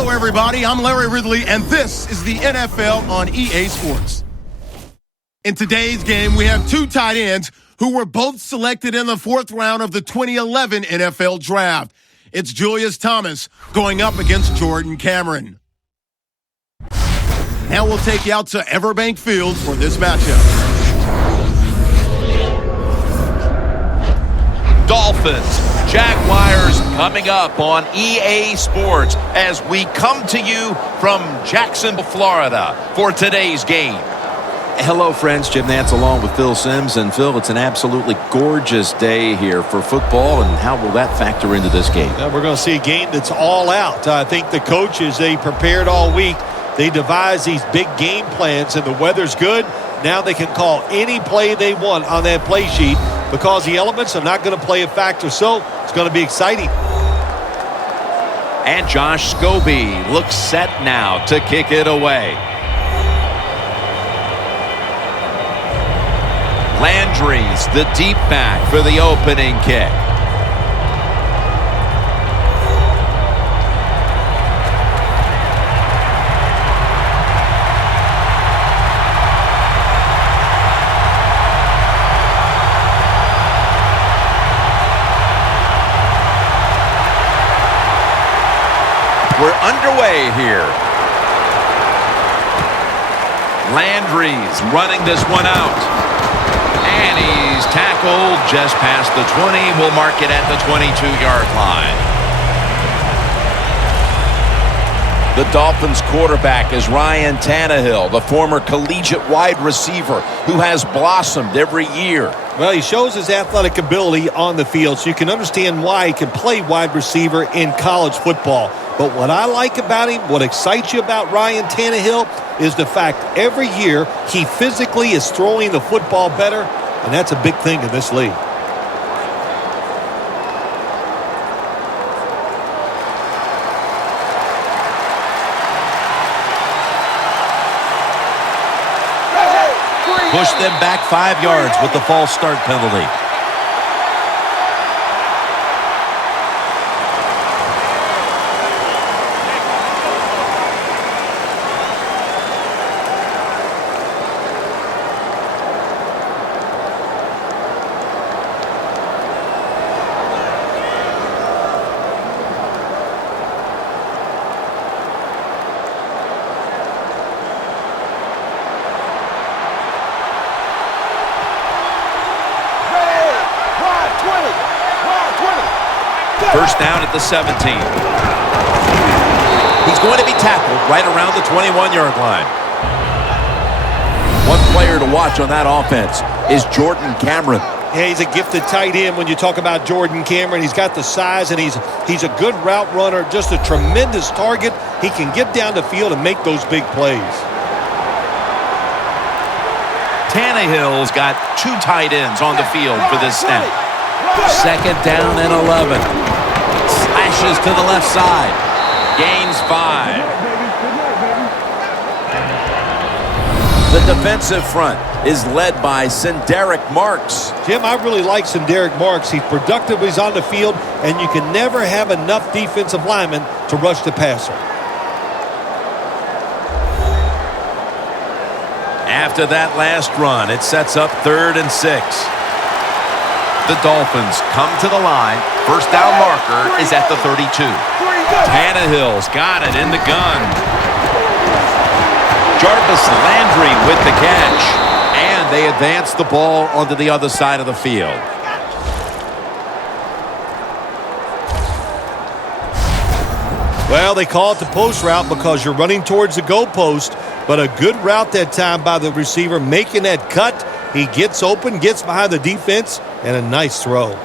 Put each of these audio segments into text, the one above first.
Hello, everybody. I'm Larry Ridley, and this is the NFL on EA Sports. In today's game, we have two tight ends who were both selected in the fourth round of the 2011 NFL Draft. It's Julius Thomas going up against Jordan Cameron. Now we'll take you out to Everbank Field for this matchup. Dolphins, Jaguars coming up on EA Sports as we come to you from Jacksonville, Florida for today's game. Hello, friends. Jim Nantz along with Phil Simms. And, Phil, it's an absolutely gorgeous day here for football, and how will that factor into this game? We're going to see a game that's all out. I think the coaches, they prepared all week. They devised these big game plans, and the weather's good. Now they can call any play they want on that play sheet because the elements are not going to play a factor. So it's going to be exciting. And Josh Scobie looks set now to kick it away. Landry's the deep back for the opening kick. We're underway here. Landry's running this one out. And he's tackled just past the 20. We'll mark it at the 22-yard line. The Dolphins quarterback is Ryan Tannehill, the former collegiate wide receiver who has blossomed every year. Well, he shows his athletic ability on the field, so you can understand why he can play wide receiver in college football. But what I like about him, what excites you about Ryan Tannehill, is the fact every year he physically is throwing the football better, and that's a big thing in this league. Push them back 5 yards with the false start penalty. First down at the 17. He's going to be tackled right around the 21-yard line. One player to watch on that offense is Jordan Cameron. Yeah, he's a gifted tight end when you talk about Jordan Cameron. He's got the size, and he's a good route runner, just a tremendous target. He can get down the field and make those big plays. Tannehill's got two tight ends on the field for this snap. Second down and 11. Slashes to the left side. Gains 5. The defensive front is led by Senderick Marks. Jim, I really like Senderick Marks. He's productive, he's on the field, and you can never have enough defensive linemen to rush the passer. After that last run, it sets up 3rd and 6. The Dolphins come to the line. First down marker is at the 32. Tannehill's got it in the gun. Jarvis Landry with the catch. And they advance the ball onto the other side of the field. Well, they call it the post route because you're running towards the goalpost, but a good route that time by the receiver making that cut. He gets open, gets behind the defense, and a nice throw.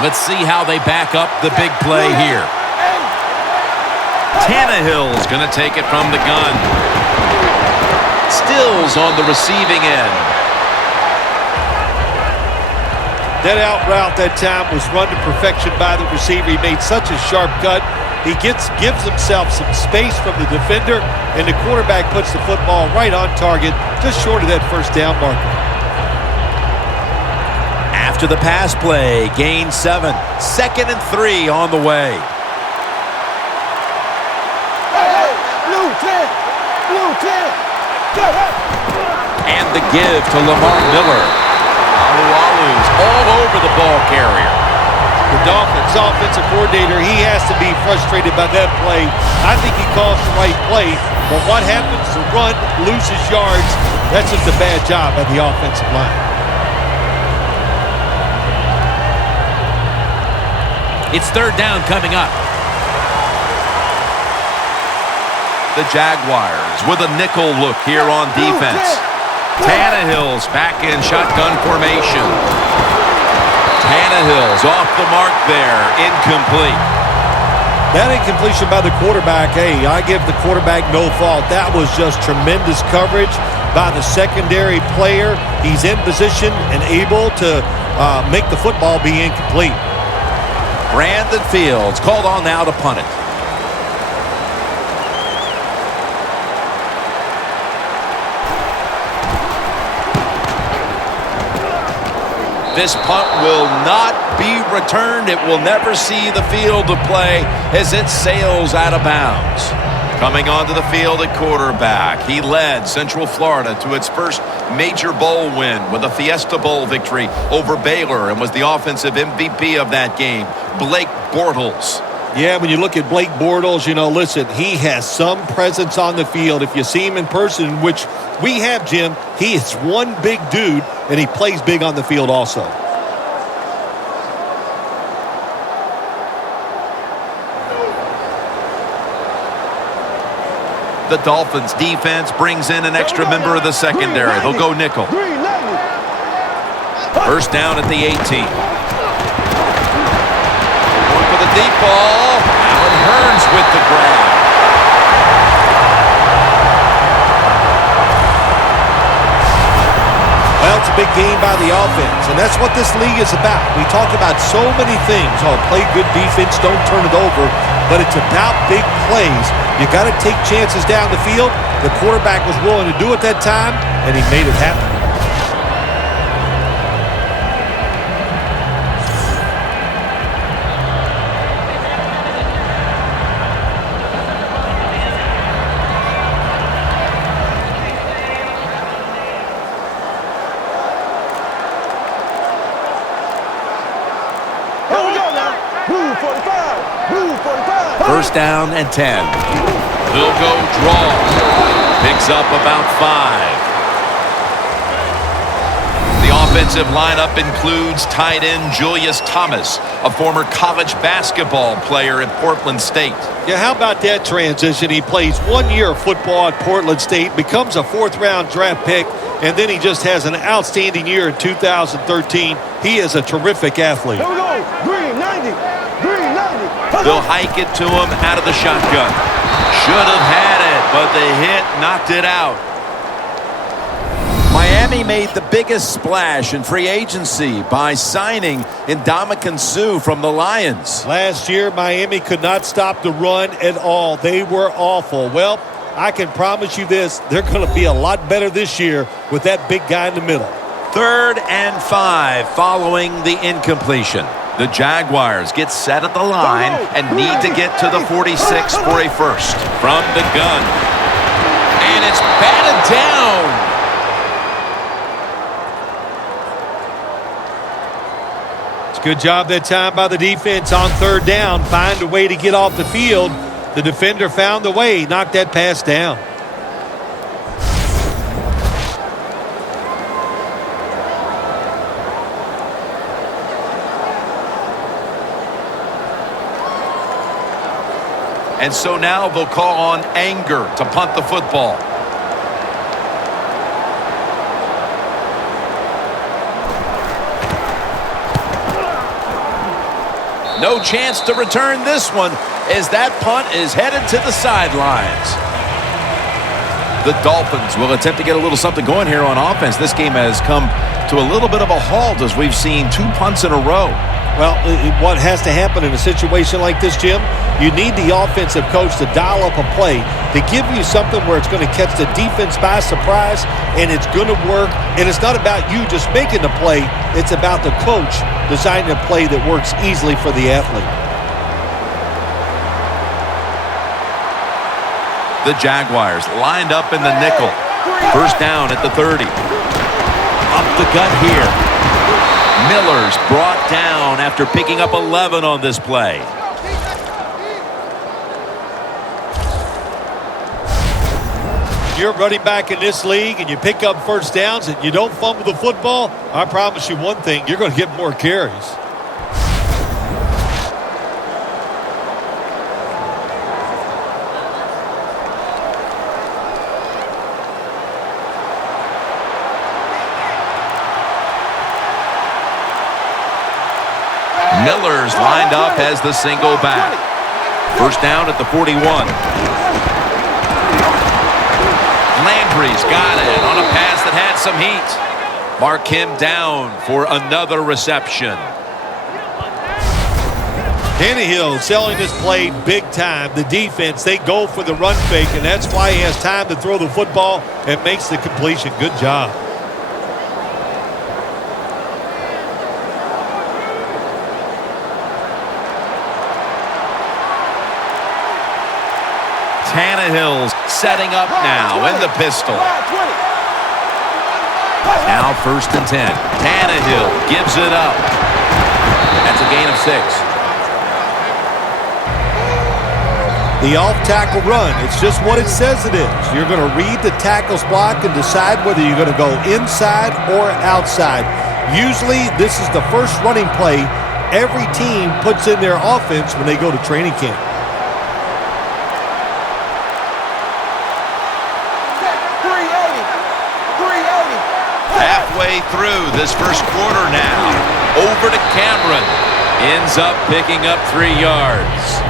Let's see how they back up the big play here. Tannehill's going to take it from the gun. Stills on the receiving end. That out route that time was run to perfection by the receiver. He made such a sharp cut. He gives himself some space from the defender, and the quarterback puts the football right on target, just short of that first down marker. After the pass play, gain 7. 2nd and 3 on the way. And the give to Lamar Miller. Alualu's all over the ball carrier. The Dolphins offensive coordinator, he has to be frustrated by that play. I think he calls the right play, but what happens? The run loses yards. That's just a bad job by the offensive line. It's 3rd down coming up. The Jaguars with a nickel look here on defense. Tannehill's back in shotgun formation. Tannehill's off the mark there. Incomplete. That incompletion by the quarterback, hey, I give the quarterback no fault. That was just tremendous coverage by the secondary player. He's in position and able to make the football be incomplete. Brandon Fields called on now to punt it. This punt will not be returned. It will never see the field of play as it sails out of bounds. Coming onto the field at quarterback, he led Central Florida to its first major bowl win with a Fiesta Bowl victory over Baylor and was the offensive MVP of that game, Blake Bortles. Yeah, when you look at Blake Bortles, you know, listen, he has some presence on the field. If you see him in person, which we have, Jim, he is one big dude, and he plays big on the field also. The Dolphins defense brings in an extra member of the secondary. They'll go nickel. 1st down at the 18. Going for the deep ball. Allen Hurns with the grab. Well, it's a big game by the offense, and that's what this league is about. We talk about so many things. Oh, play good defense, don't turn it over. But it's about big plays. You got to take chances down the field. The quarterback was willing to do it that time, and he made it happen. First down and 10. He'll go draw. Picks up about 5. The offensive lineup includes tight end Julius Thomas, a former college basketball player at Portland State. Yeah, how about that transition? He plays 1 year of football at Portland State, becomes a 4th-round draft pick, and then he just has an outstanding year in 2013. He is a terrific athlete. Here we go. Green 90. Green 90. They'll hike it to him out of the shotgun. Should have had it, but the hit knocked it out. Miami made the biggest splash in free agency by signing Ndamukong Suh from the Lions. Last year, Miami could not stop the run at all. They were awful. Well, I can promise you this, they're going to be a lot better this year with that big guy in the middle. 3rd and 5 following the incompletion. The Jaguars get set at the line and need to get to the 46 for a first. From the gun. And it's batted down. It's a good job that time by the defense on 3rd down. Find a way to get off the field. The defender found the way, knocked that pass down. And so now they'll call on Anger to punt the football. No chance to return this one as that punt is headed to the sidelines. The Dolphins will attempt to get a little something going here on offense. This game has come to a little bit of a halt as we've seen 2 punts in a row. Well, what has to happen in a situation like this, Jim, you need the offensive coach to dial up a play to give you something where it's going to catch the defense by surprise, and it's going to work. And it's not about you just making the play. It's about the coach designing a play that works easily for the athlete. The Jaguars lined up in the nickel. First down at the 30. Up the gut here. Miller's brought down after picking up 11 on this play. You're running back in this league and you pick up first downs and you don't fumble the football, I promise you one thing, you're going to get more carries. Miller's lined up as the single back. First down at the 41. Landry's got it on a pass that had some heat. Mark him down for another reception. Tannehill selling this play big time. The defense, they go for the run fake, and that's why he has time to throw the football and makes the completion. Good job. Tannehill's setting up now in the pistol. Now 1st and 10. Tannehill gives it up. That's a gain of 6. The off-tackle run, it's just what it says it is. You're going to read the tackle's block and decide whether you're going to go inside or outside. Usually, this is the first running play every team puts in their offense when they go to training camp. Halfway through this first quarter now. Over to Cameron. Ends up picking up 3 yards.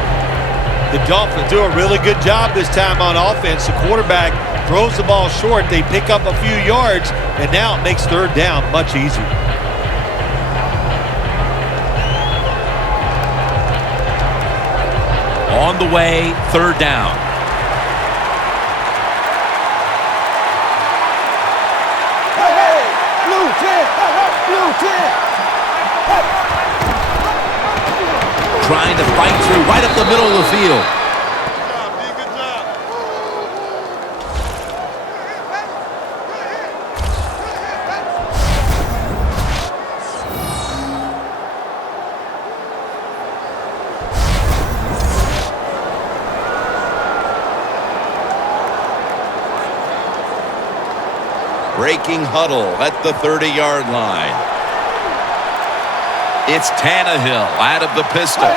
The Dolphins do a really good job this time on offense. The quarterback throws the ball short. They pick up a few yards, and now it makes 3rd down much easier. On the way, 3rd down. Trying to fight through right up the middle of the field. Good job. Breaking huddle at the 30-yard line. It's Tannehill out of the pistol.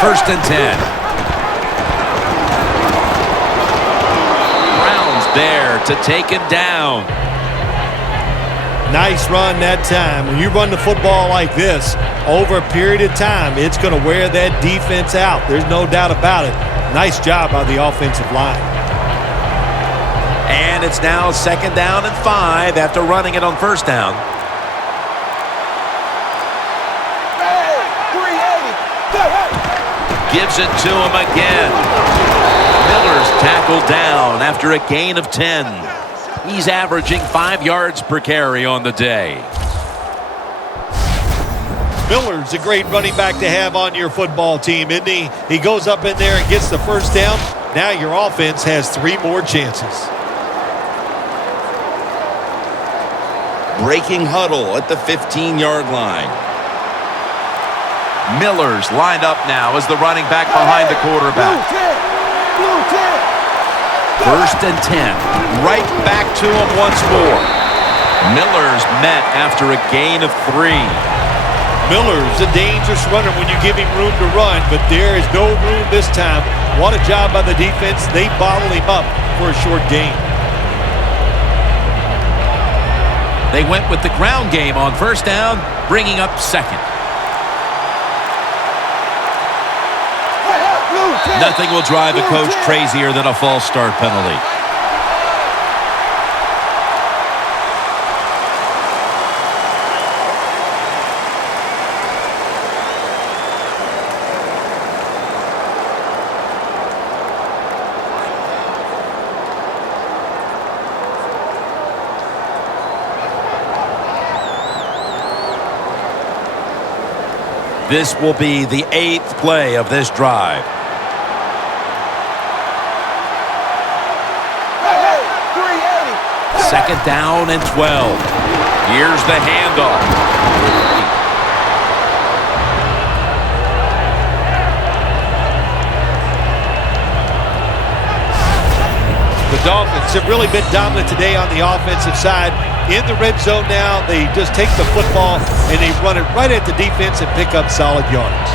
1st and 10. Brown's there to take him down. Nice run that time. When you run the football like this, over a period of time, it's going to wear that defense out. There's no doubt about it. Nice job by the offensive line. And it's now 2nd down and 5 after running it on 1st down. Gives it to him again. Miller's tackled down after a gain of 10. He's averaging 5 yards per carry on the day. Miller's a great running back to have on your football team, isn't he? He goes up in there and gets the 1st down. Now your offense has 3 more chances. Breaking huddle at the 15-yard line. Miller's lined up now as the running back behind the quarterback. 1st and 10. Right back to him once more. Miller's met after a gain of 3. Miller's a dangerous runner when you give him room to run, but there is no room this time. What a job by the defense. They bottle him up for a short gain. They went with the ground game on 1st down, bringing up 2nd. Nothing will drive a coach crazier than a false start penalty. This will be the 8th play of this drive. Second down and 12. Here's the handoff. The Dolphins have really been dominant today on the offensive side. In the red zone now, they just take the football and they run it right at the defense and pick up solid yards.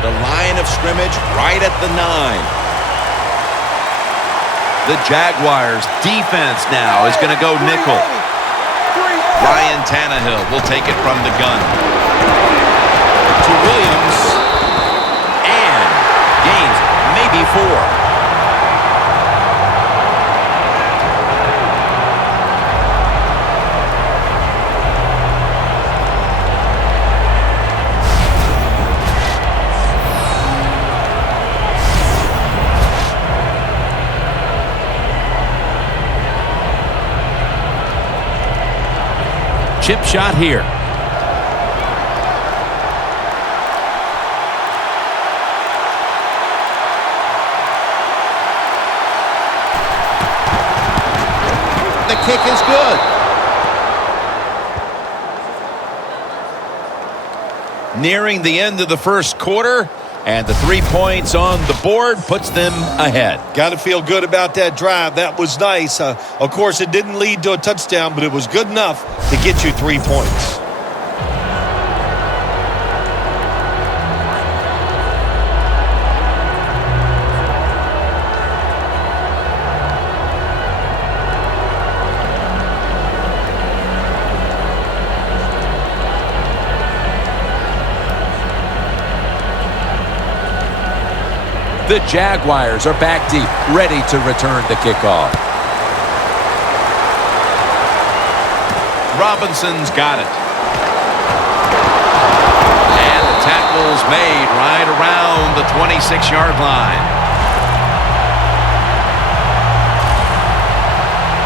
The line of scrimmage right at the 9. The Jaguars defense now is going to go nickel. Ryan Tannehill will take it from the gun to Williams, and gains maybe 4. Chip shot here. The kick is good. Nearing the end of the first quarter, and the 3 points on the board puts them ahead. Got to feel good about that drive. That was nice. Of course, it didn't lead to a touchdown, but it was good enough to get you 3 points. The Jaguars are back deep, ready to return the kickoff. Robinson's got it. And the tackle's made right around the 26-yard line.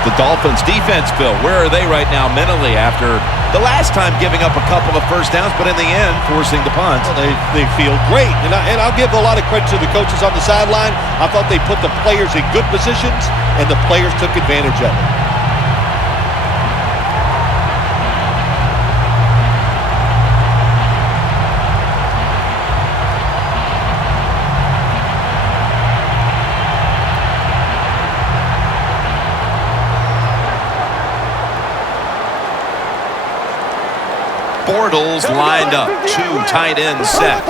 The Dolphins defense, Bill, where are they right now mentally after the last time giving up a couple of first downs, but in the end, forcing the punt? Well, they feel great. And I'll give a lot of credit to the coaches on the sideline. I thought they put the players in good positions, and the players took advantage of it. Bortles lined up, 2 tight ends set.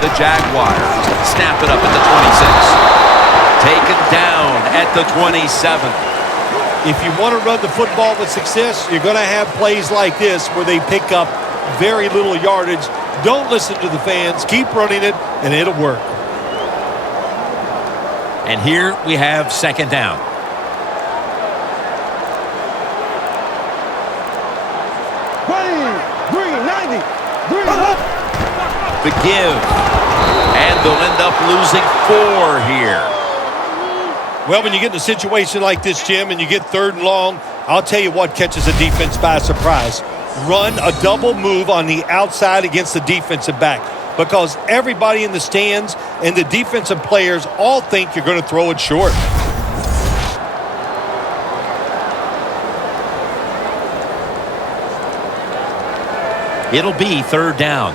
The Jaguars snap it up at the 26. Taken down at the 27. If you want to run the football with success, you're going to have plays like this where they pick up very little yardage. Don't listen to the fans. Keep running it, and it'll work. And here we have second down. The give. And they'll end up losing 4 here. Well, when you get in a situation like this, Jim, and you get 3rd and long, I'll tell you what catches a defense by surprise. Run a double move on the outside against the defensive back, because everybody in the stands and the defensive players all think you're going to throw it short. It'll be 3rd down.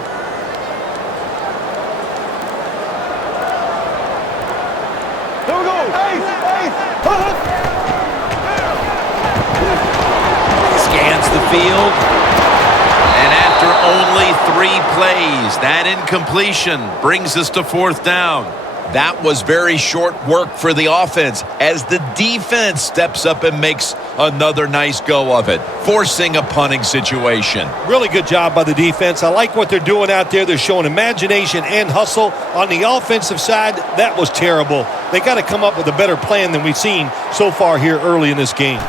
Scans the field. And after only 3 plays, that incompletion brings us to 4th down. That was very short work for the offense as the defense steps up and makes another nice go of it, forcing a punting situation. Really good job by the defense. I like what they're doing out there. They're showing imagination and hustle. On the offensive side, that was terrible. They got to come up with a better plan than we've seen so far here early in this game.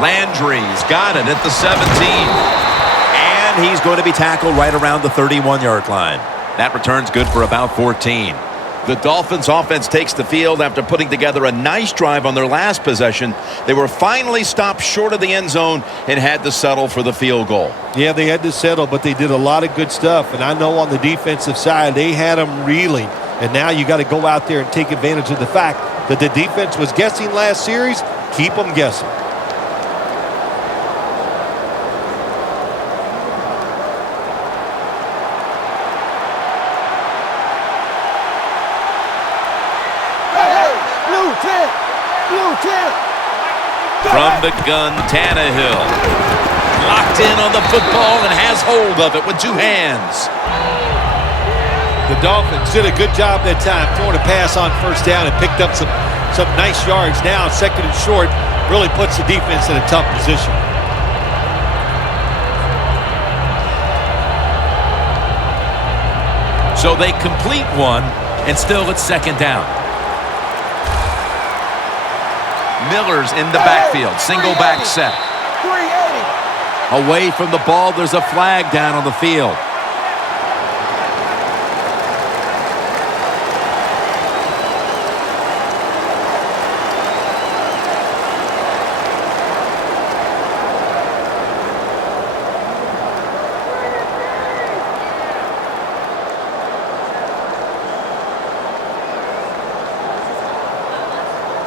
Landry's got it at the 17. And he's going to be tackled right around the 31-yard line. That return's good for about 14. The Dolphins offense takes the field after putting together a nice drive on their last possession. They were finally stopped short of the end zone and had to settle for the field goal. Yeah, they had to settle, but they did a lot of good stuff. And I know on the defensive side, they had them reeling. And now you got to go out there and take advantage of the fact that the defense was guessing last series. Keep them guessing. From the gun, Tannehill. Locked in on the football and has hold of it with two hands. The Dolphins did a good job that time throwing a pass on first down and picked up some nice yards. Now, second and short really puts the defense in a tough position. So they complete one, and still it's second down. Miller's in the backfield. Single back set. Away from the ball, there's a flag down on the field.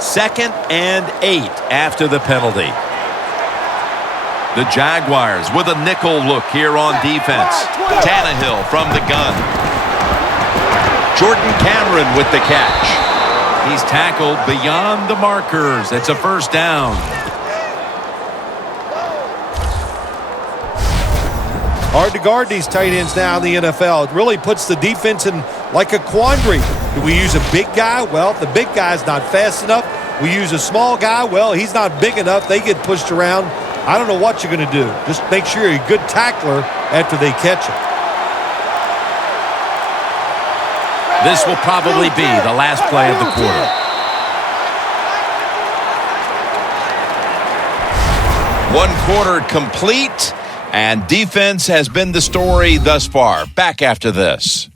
Second and 8 after the penalty. The Jaguars with a nickel look here on defense. Tannehill from the gun. Jordan Cameron with the catch. He's tackled beyond the markers. It's a first down. Hard to guard these tight ends now in the NFL. It really puts the defense in like a quandary. Do we use a big guy? Well, if the big guy's not fast enough. We use a small guy. Well, he's not big enough. They get pushed around. I don't know what you're going to do. Just make sure you're a good tackler after they catch him. This will probably be the last play of the quarter. One quarter complete, and defense has been the story thus far. Back after this.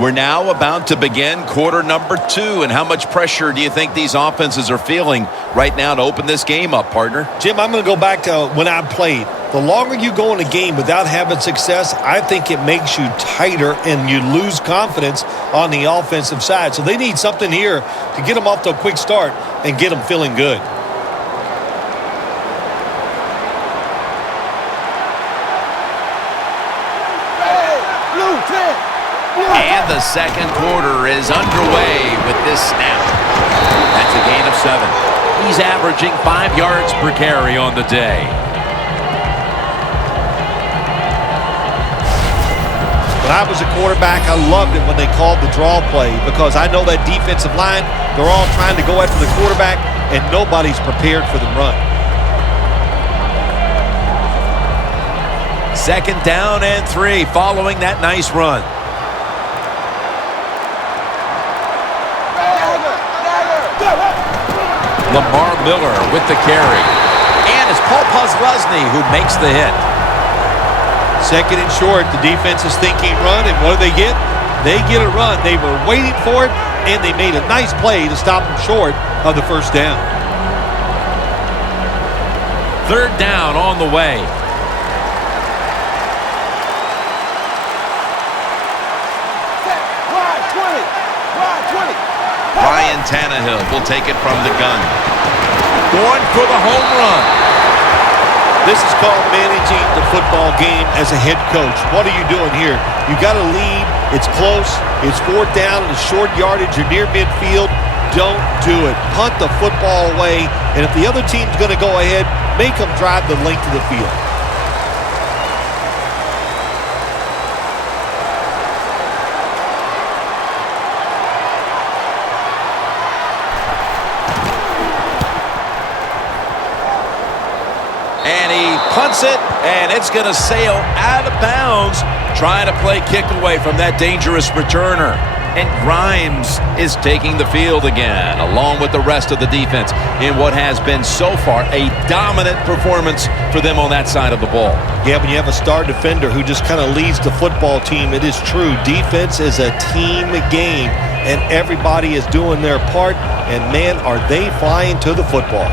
We're now about to begin quarter number 2. And how much pressure do you think these offenses are feeling right now to open this game up, partner? Jim, I'm going to go back to when I played. The longer you go in a game without having success, I think it makes you tighter and you lose confidence on the offensive side. So they need something here to get them off to a quick start and get them feeling good. And the second quarter is underway with this snap. That's a gain of 7. He's averaging 5 yards per carry on the day. When I was a quarterback, I loved it when they called the draw play because I know that defensive line, they're all trying to go after the quarterback, and nobody's prepared for the run. Second down and 3 following that nice run. Lamar Miller with the carry. And it's Paul Posluszny who makes the hit. Second and short, the defense is thinking run, and what do they get? They get a run. They were waiting for it, and they made a nice play to stop them short of the first down. Third down on the way. Ryan Tannehill will take it from the gun. Going for the home run. This is called managing the football game as a head coach. What are you doing here? You got to lead. It's close. It's fourth down and short yardage. You're near midfield. don't do it. Punt the football away, and if the other team's going to go ahead, make them drive the length of the field. And he punts it, and it's going to sail out of bounds, trying to play kick away from that dangerous returner. And Grimes is taking the field again, along with the rest of the defense, in what has been so far a dominant performance for them on that side of the ball. Yeah, when you have a star defender who just kind of leads the football team, it is true. Defense is a team game, and everybody is doing their part, and man, are they flying to the football.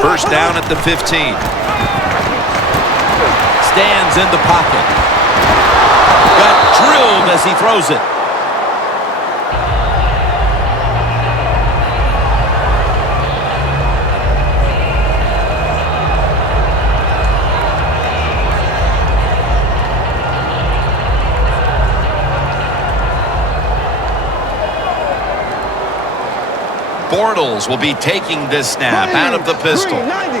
First down at the 15. Stands in the pocket. Got drilled as he throws it. Bortles will be taking this snap out of the pistol. 390.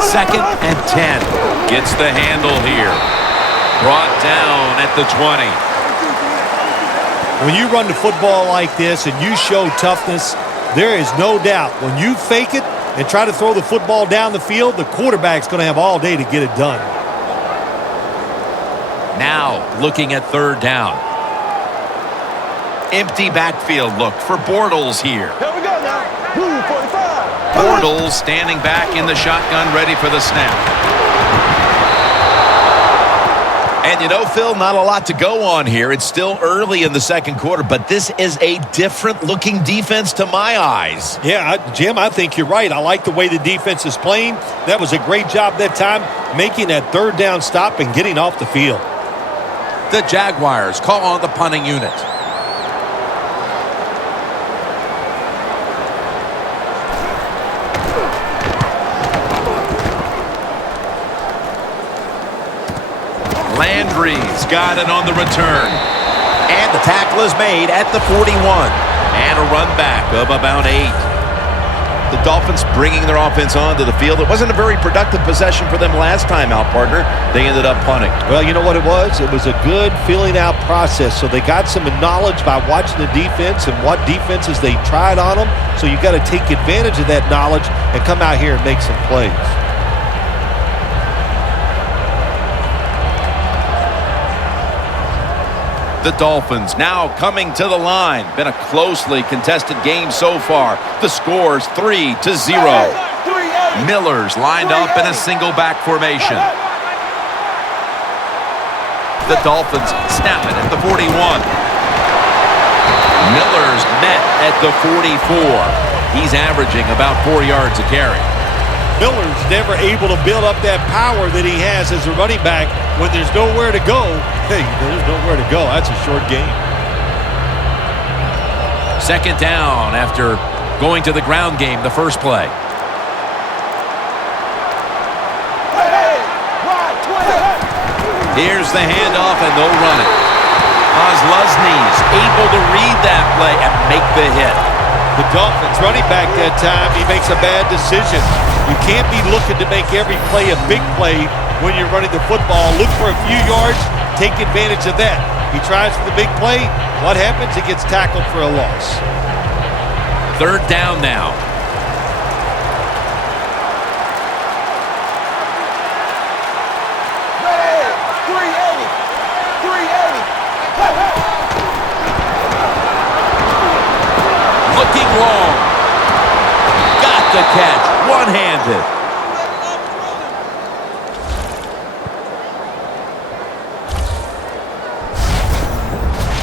Second and 10. Gets the handle here. Brought down at the 20. When you run the football like this and you show toughness, there is no doubt when you fake it and try to throw the football down the field, the quarterback's going to have all day to get it done. Now looking at third down. Empty backfield look for Bortles here. Here we go now. 45. Bortles standing back in the shotgun, ready for the snap. And you know, Phil, not a lot to go on here. It's still early in the second quarter, but this is a different-looking defense to my eyes. Yeah, Jim, I think you're right. I like the way the defense is playing. That was a great job that time, making that third down stop and getting off the field. The Jaguars call on the punting unit. Landry's got it on the return. And the tackle is made at the 41. And a run back of about 8. The Dolphins bringing their offense onto the field. It wasn't a very productive possession for them last time out, partner. They ended up punting. Well, you know what it was? It was a good filling out process. So they got some knowledge by watching the defense and what defenses they tried on them. So you got to take advantage of that knowledge and come out here and make some plays. The Dolphins now coming to the line. Been a closely contested game so far. The score's 3-0. Miller's lined up in a single back formation. The Dolphins snap it at the 41. Miller's met at the 44. He's averaging about 4 yards a carry. Miller's never able to build up that power that he has as a running back when there's nowhere to go. Hey, there's nowhere to go. That's a short game. Second down after going to the ground game the first play. Here's the handoff, and they'll run it. Ozluzny's able to read that play and make the hit. The Dolphins running back that time, he makes a bad decision. You can't be looking to make every play a big play when you're running the football. Look for a few yards, take advantage of that. He tries for the big play. What happens? He gets tackled for a loss. Third down now. Looking long. Got the catch. One-handed.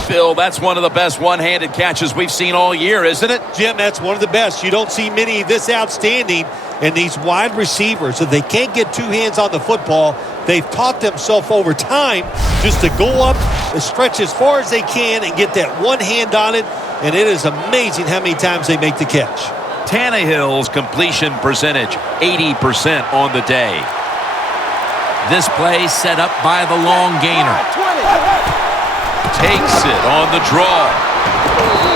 Phil, that's one of the best one-handed catches we've seen all year, isn't it? Jim, that's one of the best. You don't see many this outstanding. And these wide receivers, if they can't get two hands on the football, they've taught themselves over time just to go up and stretch as far as they can and get that one hand on it, and it is amazing how many times they make the catch. Tannehill's completion percentage, 80% on the day. This play set up by the long gainer. Takes it on the draw.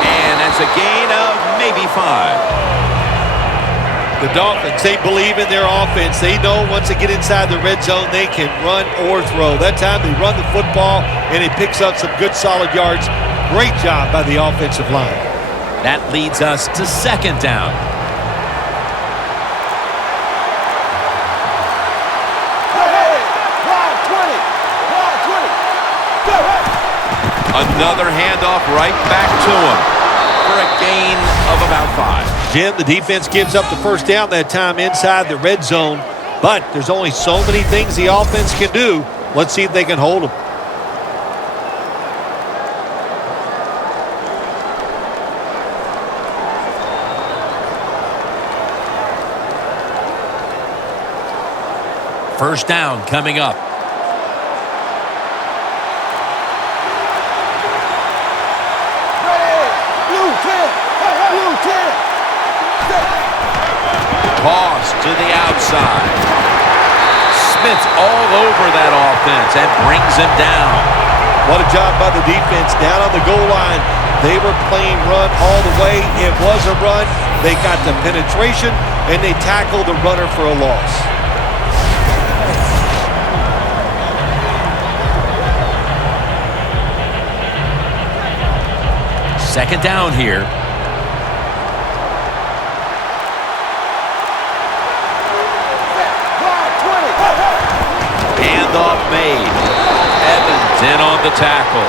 And that's a gain of maybe 5. The Dolphins, they believe in their offense. They know once they get inside the red zone, they can run or throw. That time they run the football, and it picks up some good solid yards. Great job by the offensive line. That leads us to second down. Another handoff right back to him for a gain of about 5. Jim, the defense gives up the first down that time inside the red zone, but there's only so many things the offense can do. Let's see if they can hold them. First down coming up. Toss to the outside. Smith's all over that offense and brings him down. What a job by the defense down on the goal line. They were playing run all the way. It was a run. They got the penetration, and they tackled the runner for a loss. Second down here. Handoff made. Evans in on the tackle.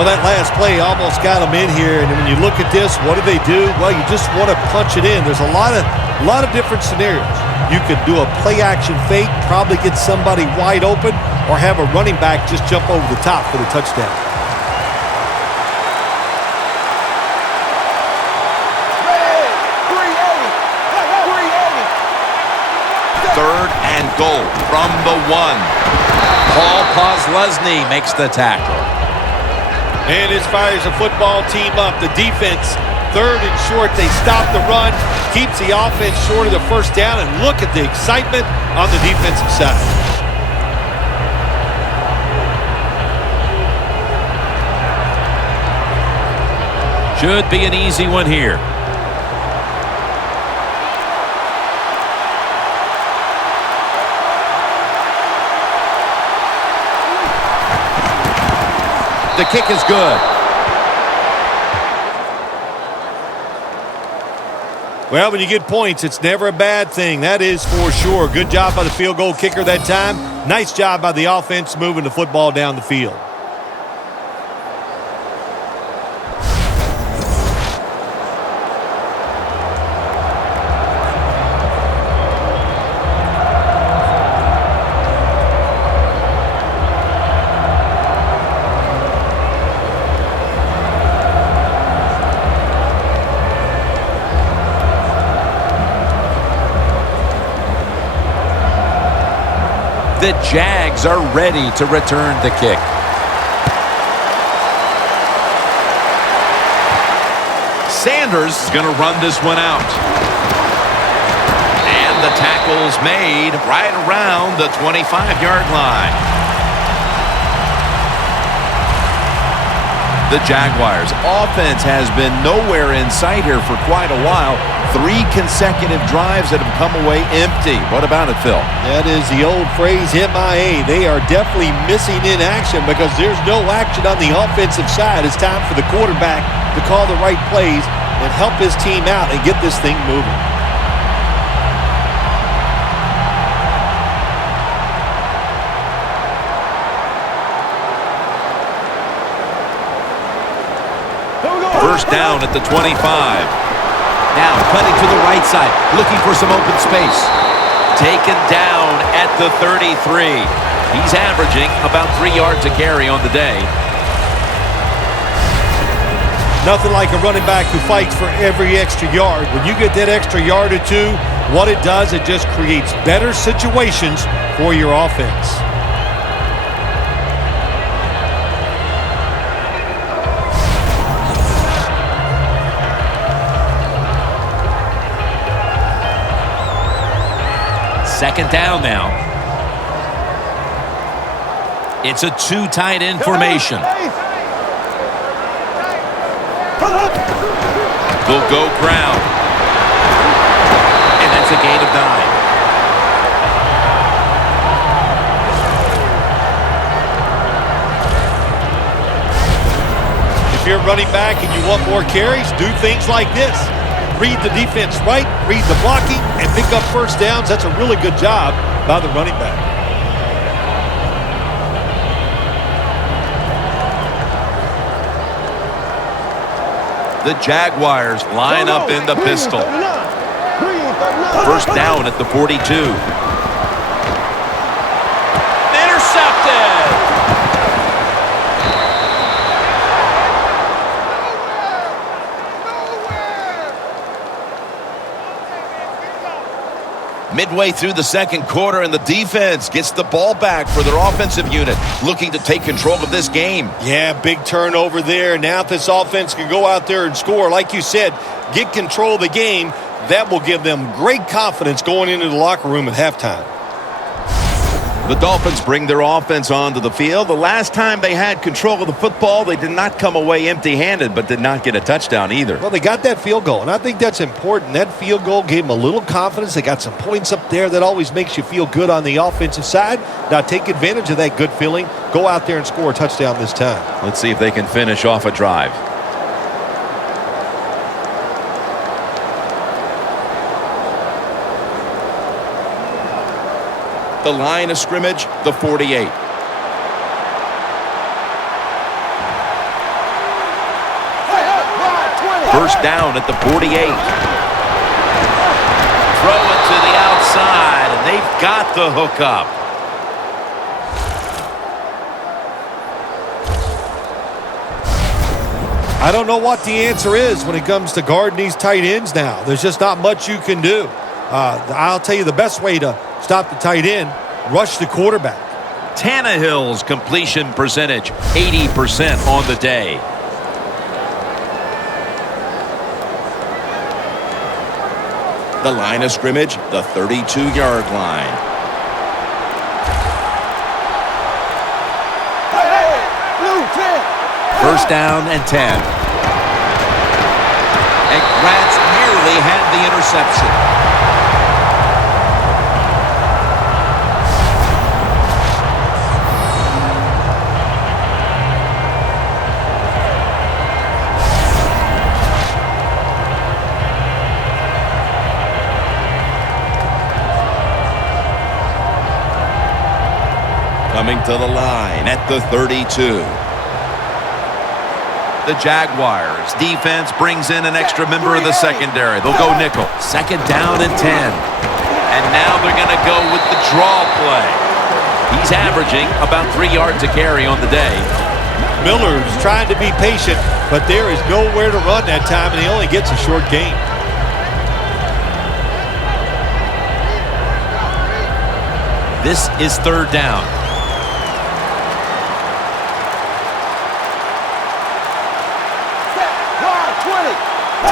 Well, that last play almost got them in here, and when you look at this, what do? Well, you just want to punch it in. There's a lot of different scenarios. You could do a play-action fake, probably get somebody wide open, or have a running back just jump over the top for the touchdown. Third and goal from the 1. Paul Posluszny makes the tackle. And this fires the football team up. The defense, third and short. They stop the run, keeps the offense short of the first down, and look at the excitement on the defensive side. Should be an easy one here. The kick is good. Well, when you get points, it's never a bad thing. That is for sure. Good job by the field goal kicker that time. Nice job by the offense moving the football down the field. The Jags are ready to return the kick. Sanders is going to run this one out. And the tackle's made right around the 25-yard line. The Jaguars' offense has been nowhere in sight here for quite a while. 3 consecutive drives that have come away empty. What about it, Phil? That is the old phrase, MIA. They are definitely missing in action because there's no action on the offensive side. It's time for the quarterback to call the right plays and help his team out and get this thing moving. First down at the 25. Now cutting to the right side, looking for some open space. Taken down at the 33. He's averaging about 3 yards a carry on the day. Nothing like a running back who fights for every extra yard. When you get that extra yard or two, what it does, it just creates better situations for your offense. Second down now. It's a two tight end formation. They'll go ground. And that's a gain of 9. If you're running back and you want more carries, do things like this. Read the defense right, read the blocking, and pick up first downs. That's a really good job by the running back. The Jaguars line up in the pistol. First down at the 42. Intercepted. Midway through the second quarter, and the defense gets the ball back for their offensive unit, looking to take control of this game. Yeah, big turnover there. Now if this offense can go out there and score, like you said, get control of the game, that will give them great confidence going into the locker room at halftime. The Dolphins bring their offense onto the field. The last time they had control of the football, they did not come away empty-handed, but did not get a touchdown either. Well, they got that field goal, and I think that's important. That field goal gave them a little confidence. They got some points up there. That always makes you feel good on the offensive side. Now take advantage of that good feeling. Go out there and score a touchdown this time. Let's see if they can finish off a drive. The line of scrimmage, the 48. First down at the 48. Throw it to the outside, and they've got the hook up. I don't know what the answer is when it comes to guarding these tight ends now. There's just not much you can do. I'll tell you the best way to stop the tight end, rush the quarterback. Tannehill's completion percentage, 80% on the day. The line of scrimmage, the 32-yard line. First down and 10. And Gratz nearly had the interception. Coming to the line at the 32. The Jaguars defense brings in an extra member of the secondary. They'll go nickel. Second down and 10. And now they're going to go with the draw play. He's averaging about 3 yards a carry on the day. Miller's trying to be patient, but there is nowhere to run that time, and he only gets a short gain. This is third down.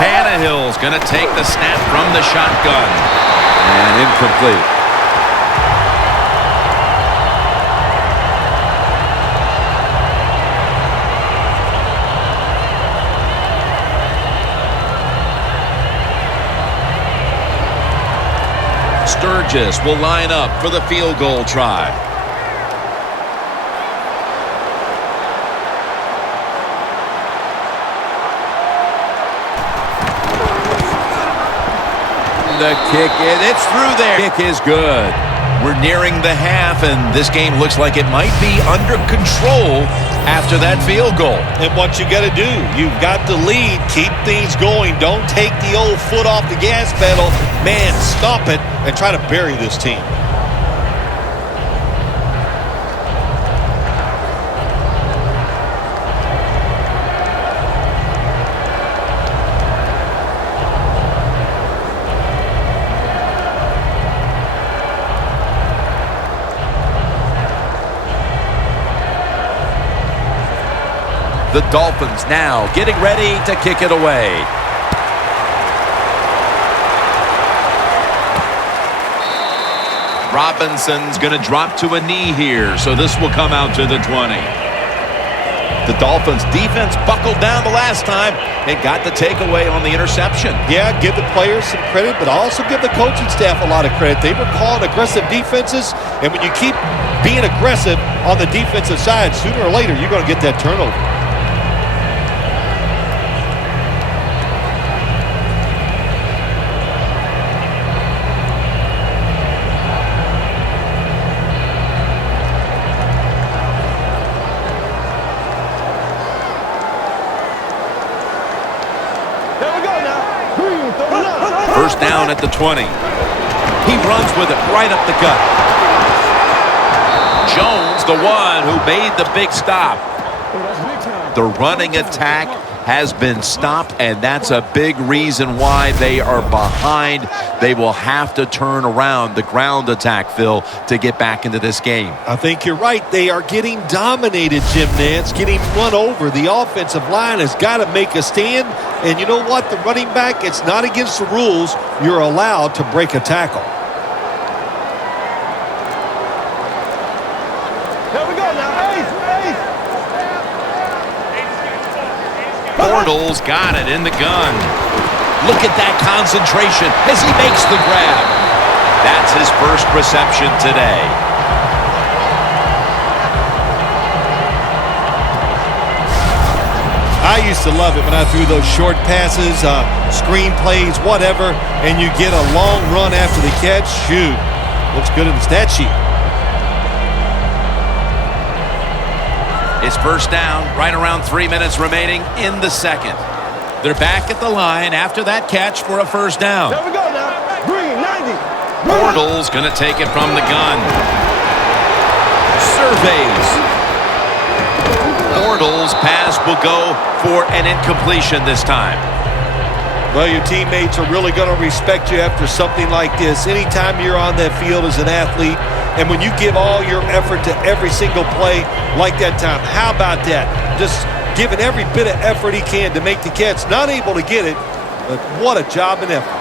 Tannehill's going to take the snap from the shotgun. And incomplete. Sturgis will line up for the field goal try. The kick, it's through there. Kick is good. We're nearing the half, and this game looks like it might be under control after that field goal. And what you got to do, you've got the lead. Keep things going. Don't take the old foot off the gas pedal. Man, stop it and try to bury this team. The Dolphins now getting ready to kick it away. Robinson's going to drop to a knee here, so this will come out to the 20. The Dolphins defense buckled down the last time and got the takeaway on the interception. Yeah, give the players some credit, but also give the coaching staff a lot of credit. They were calling aggressive defenses, and when you keep being aggressive on the defensive side, sooner or later you're going to get that turnover. First down at the 20. He runs with it right up the gut. Jones, the one who made the big stop. The running attack has been stopped, and that's a big reason why they are behind. They will have to turn around the ground attack, Phil, to get back into this game. I think you're right. They are getting dominated, Jim Nantz, getting run over. The offensive line has got to make a stand. And you know what? The running back, it's not against the rules. You're allowed to break a tackle. Here we go now. Ace. Bortles got it in the gun. Look at that concentration as he makes the grab. That's his first reception today. I used to love it when I threw those short passes, screen plays, whatever, and you get a long run after the catch. Shoot, looks good in the stat sheet. It's first down, right around 3 minutes remaining in the second. They're back at the line after that catch for a first down. Here we go now. Green, 90. Bortles going to take it from the gun. Surveys. Bortles' pass will go for an incompletion this time. Well, your teammates are really going to respect you after something like this. Anytime you're on that field as an athlete, and when you give all your effort to every single play like that time, how about that? Just giving every bit of effort he can to make the catch. Not able to get it, but what a job and effort.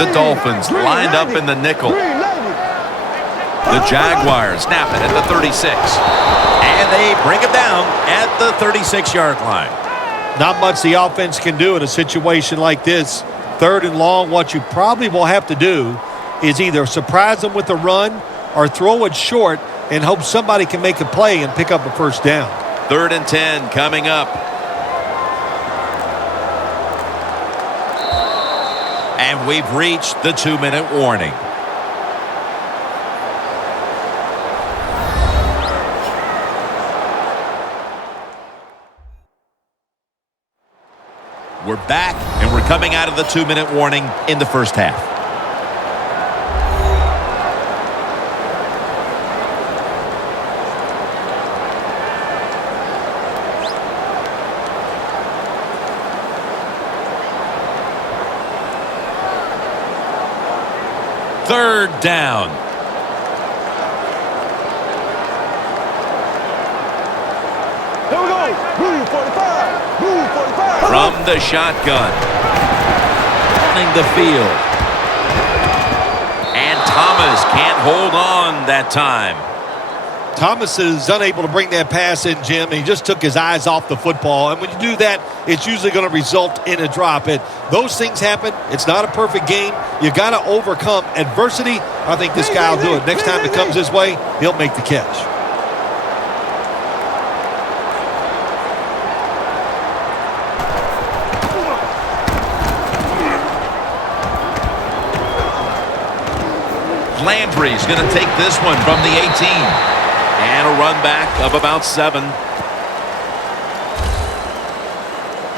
The Dolphins lined up in the nickel. The Jaguars snap it at the 36. And they bring him down at the 36-yard line. Not much the offense can do in a situation like this. Third and long, what you probably will have to do is either surprise them with a run or throw it short and hope somebody can make a play and pick up a first down. 3rd and 10 coming up. And we've reached the 2-minute warning. We're back, and we're coming out of the 2-minute warning in the first half. Third down. Here we go. Blue 45. Blue 45. From the shotgun. Running the field. And Thomas can't hold on that time. Thomas is unable to bring that pass in, Jim. He just took his eyes off the football. And when you do that, it's usually going to result in a drop. Those things happen. It's not a perfect game. You got to overcome adversity. I think this guy will do it. Next time it comes his way, he'll make the catch. Landry's going to take this one from the 18. And a run back of about 7.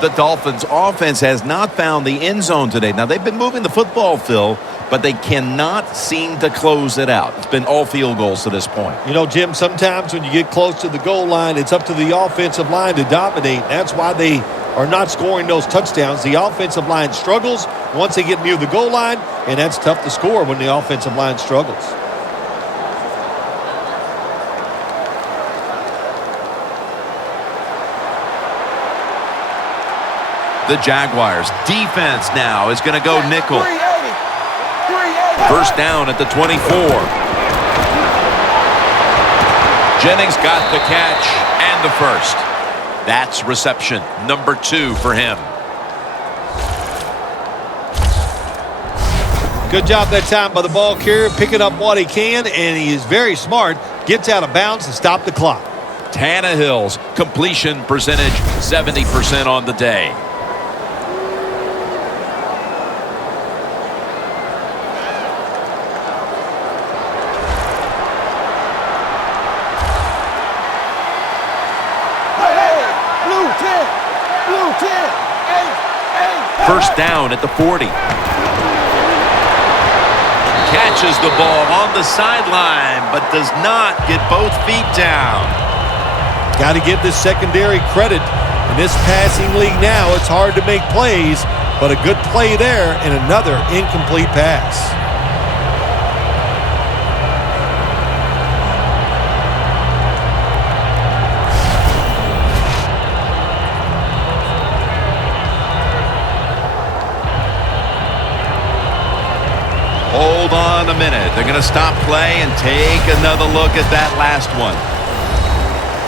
The Dolphins offense has not found the end zone today. Now, they've been moving the football, Phil, but they cannot seem to close it out. It's been all field goals to this point. You know, Jim, sometimes when you get close to the goal line, it's up to the offensive line to dominate. That's why they are not scoring those touchdowns. The offensive line struggles once they get near the goal line, and that's tough to score when the offensive line struggles. The Jaguars defense now is going to go nickel. 380. First down at the 24. Jennings got the catch and the first. That's reception number 2 for him. Good job that time by the ball carrier, picking up what he can, and he is very smart. Gets out of bounds to stop the clock. Tannehill's completion percentage 70% on the day. First down at the 40. Catches the ball on the sideline, but does not get both feet down. Got to give this secondary credit. In this passing league now, it's hard to make plays, but a good play there and another incomplete pass. Hold on a minute. They're going to stop play and take another look at that last one.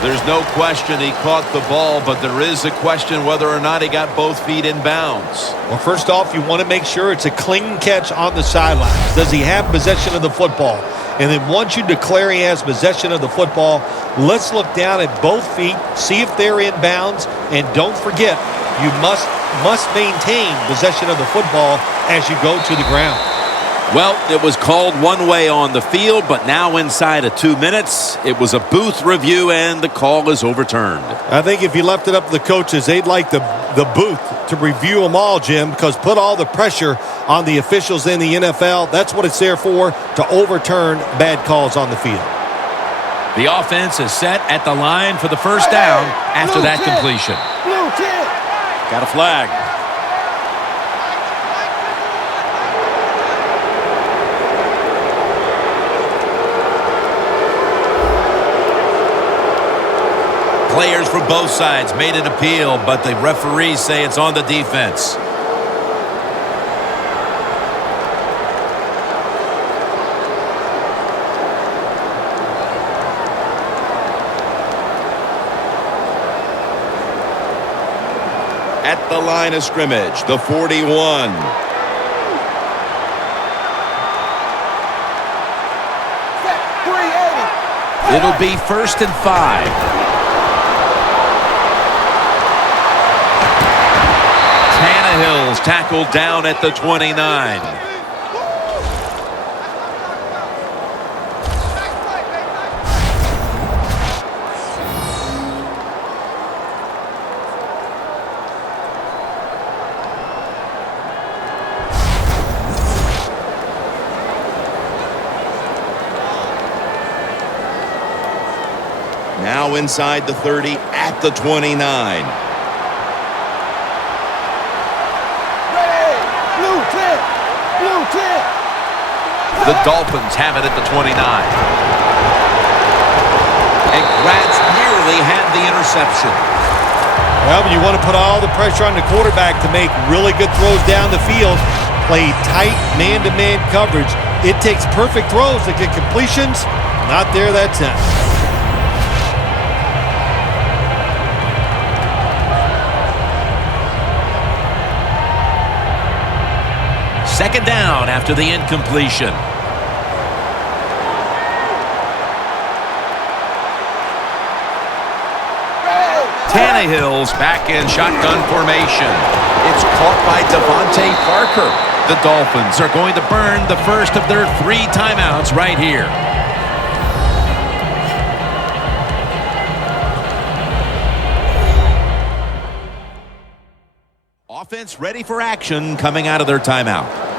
There's no question he caught the ball, but there is a question whether or not he got both feet in bounds. Well, first off, you want to make sure it's a clean catch on the sidelines. Does he have possession of the football? And then once you declare he has possession of the football, let's look down at both feet, see if they're in bounds, and don't forget, you must maintain possession of the football as you go to the ground. Well, it was called one way on the field, but now inside of 2 minutes, it was a booth review, and the call is overturned. I think if you left it up to the coaches, they'd like the booth to review them all, Jim, because put all the pressure on the officials in the NFL. That's what it's there for, to overturn bad calls on the field. The offense is set at the line for the first down after that completion. Got a flag. Players from both sides made an appeal, but the referees say it's on the defense. At the line of scrimmage, the 41. It'll be 1st and 5. Tannehill's tackled down at the 29. Now inside the 30 at the 29. The Dolphins have it at the 29. And Gratz nearly had the interception. Well, you want to put all the pressure on the quarterback to make really good throws down the field. Play tight man-to-man coverage. It takes perfect throws to get completions. Not there that time. Second down after the incompletion. Tannehill's back in shotgun formation. It's caught by Devontae Parker. The Dolphins are going to burn the first of their 3 timeouts right here. Offense ready for action coming out of their timeout.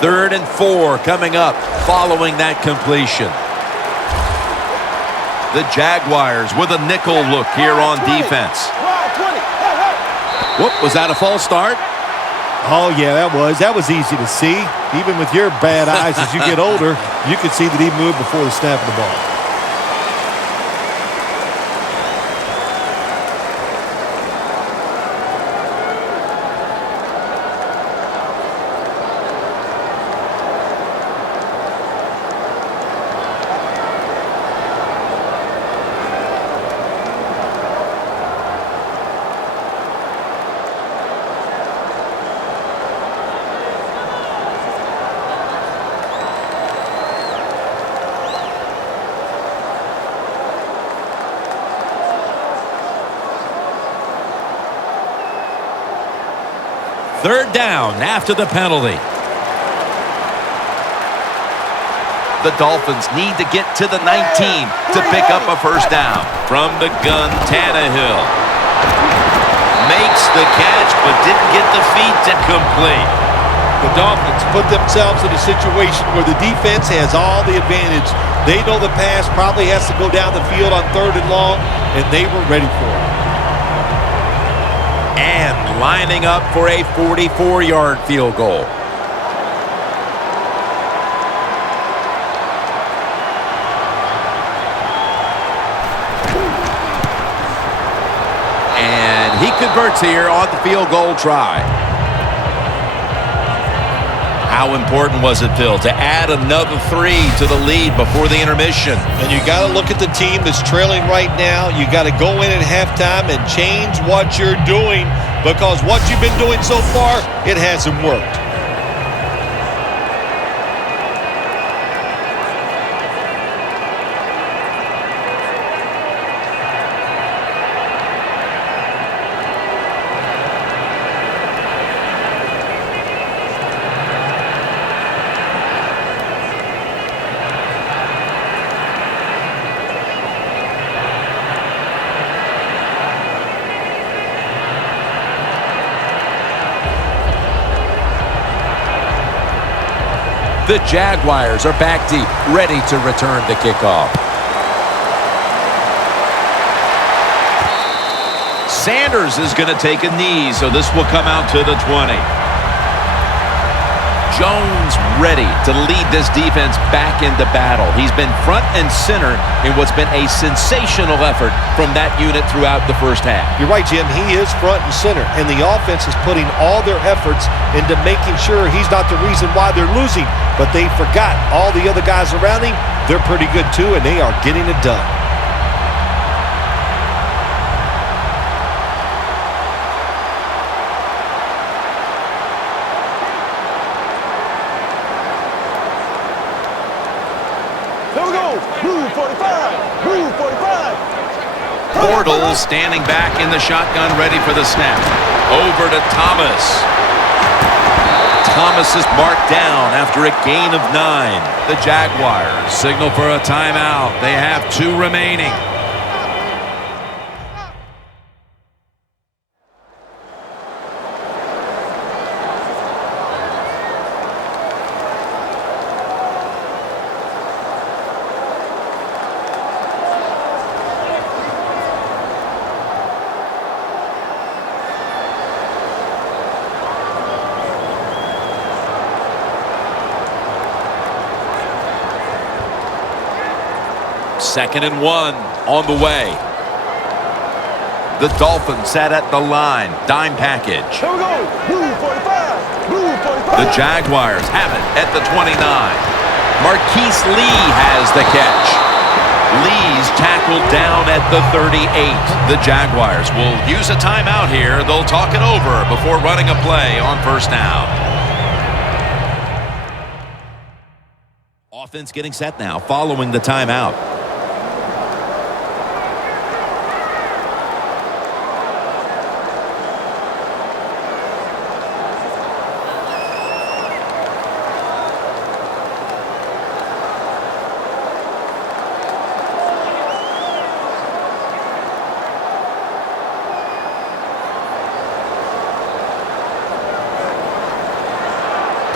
3rd and 4 coming up following that completion. The Jaguars with a nickel look here on defense. Whoop, was that a false start? Oh, yeah, that was easy to see. Even with your bad eyes as you get older, you could see that he moved before the snap of the ball. Third down after the penalty. The Dolphins need to get to the 19 to pick up a first down. From the gun, Tannehill makes the catch but didn't get the feet to complete. The Dolphins put themselves in a situation where the defense has all the advantage. They know the pass probably has to go down the field on 3rd and long, and they were ready for it. And lining up for a 44-yard field goal. And he converts here on the field goal try. How important was it, Phil, to add another 3 to the lead before the intermission? And you got to look at the team that's trailing right now. You got to go in at halftime and change what you're doing, because what you've been doing so far, it hasn't worked. The Jaguars are back deep, ready to return the kickoff. Sanders is going to take a knee, so this will come out to the 20. Jones ready to lead this defense back into battle. He's been front and center in what's been a sensational effort from that unit throughout the first half. You're right, Jim. He is front and center, and the offense is putting all their efforts into making sure he's not the reason why they're losing, but they forgot all the other guys around him. They're pretty good too, and they are getting it done. Here we go. Move 45. Move 45. Bortles standing back in the shotgun, ready for the snap. Over to Thomas. Thomas is marked down after a gain of 9. The Jaguars signal for a timeout. They have 2 remaining. Second and 1 on the way. The Dolphins set at the line. Dime package. Here we go. Move 45. Move 45. The Jaguars have it at the 29. Marquise Lee has the catch. Lee's tackled down at the 38. The Jaguars will use a timeout here. They'll talk it over before running a play on first down. Offense getting set now following the timeout.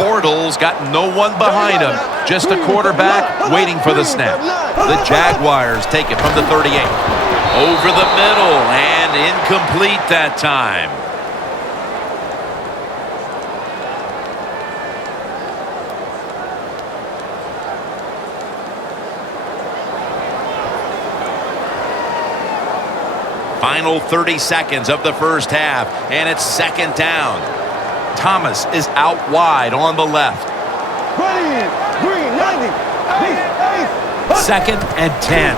Bortles got no one behind him. Just a quarterback waiting for the snap. The Jaguars take it from the 38. Over the middle and incomplete that time. Final 30 seconds of the first half, and it's second down. Thomas is out wide on the left. Green, 90. Second and 10.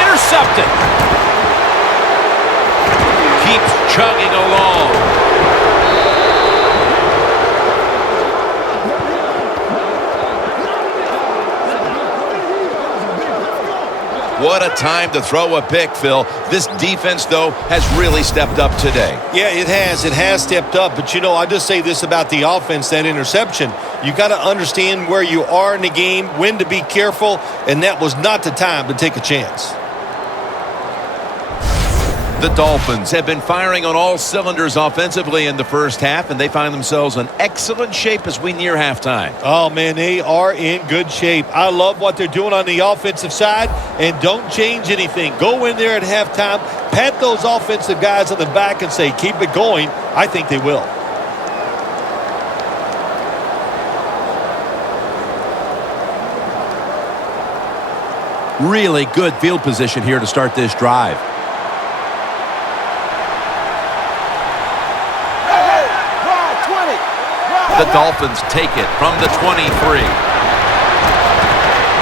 Intercepted. Keeps chugging along. What a time to throw a pick, Phil. This defense, though, has really stepped up today. Yeah, it has. It has stepped up. But, you know, I just say this about the offense, that interception. You got to understand where you are in the game, when to be careful, and that was not the time to take a chance. The Dolphins have been firing on all cylinders offensively in the first half, and they find themselves in excellent shape as we near halftime. Oh, man, they are in good shape. I love what they're doing on the offensive side, and don't change anything. Go in there at halftime, pat those offensive guys on the back and say, keep it going. I think they will. Really good field position here to start this drive. The Dolphins take it from the 23.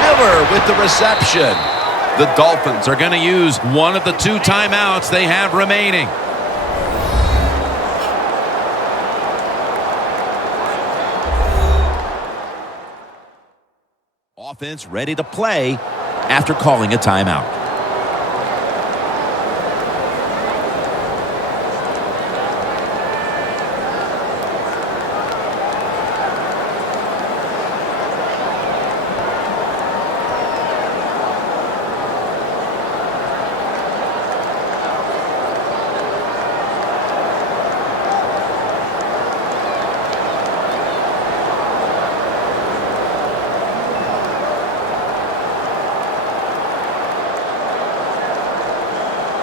Miller with the reception. The Dolphins are going to use one of the 2 timeouts they have remaining. Offense ready to play after calling a timeout.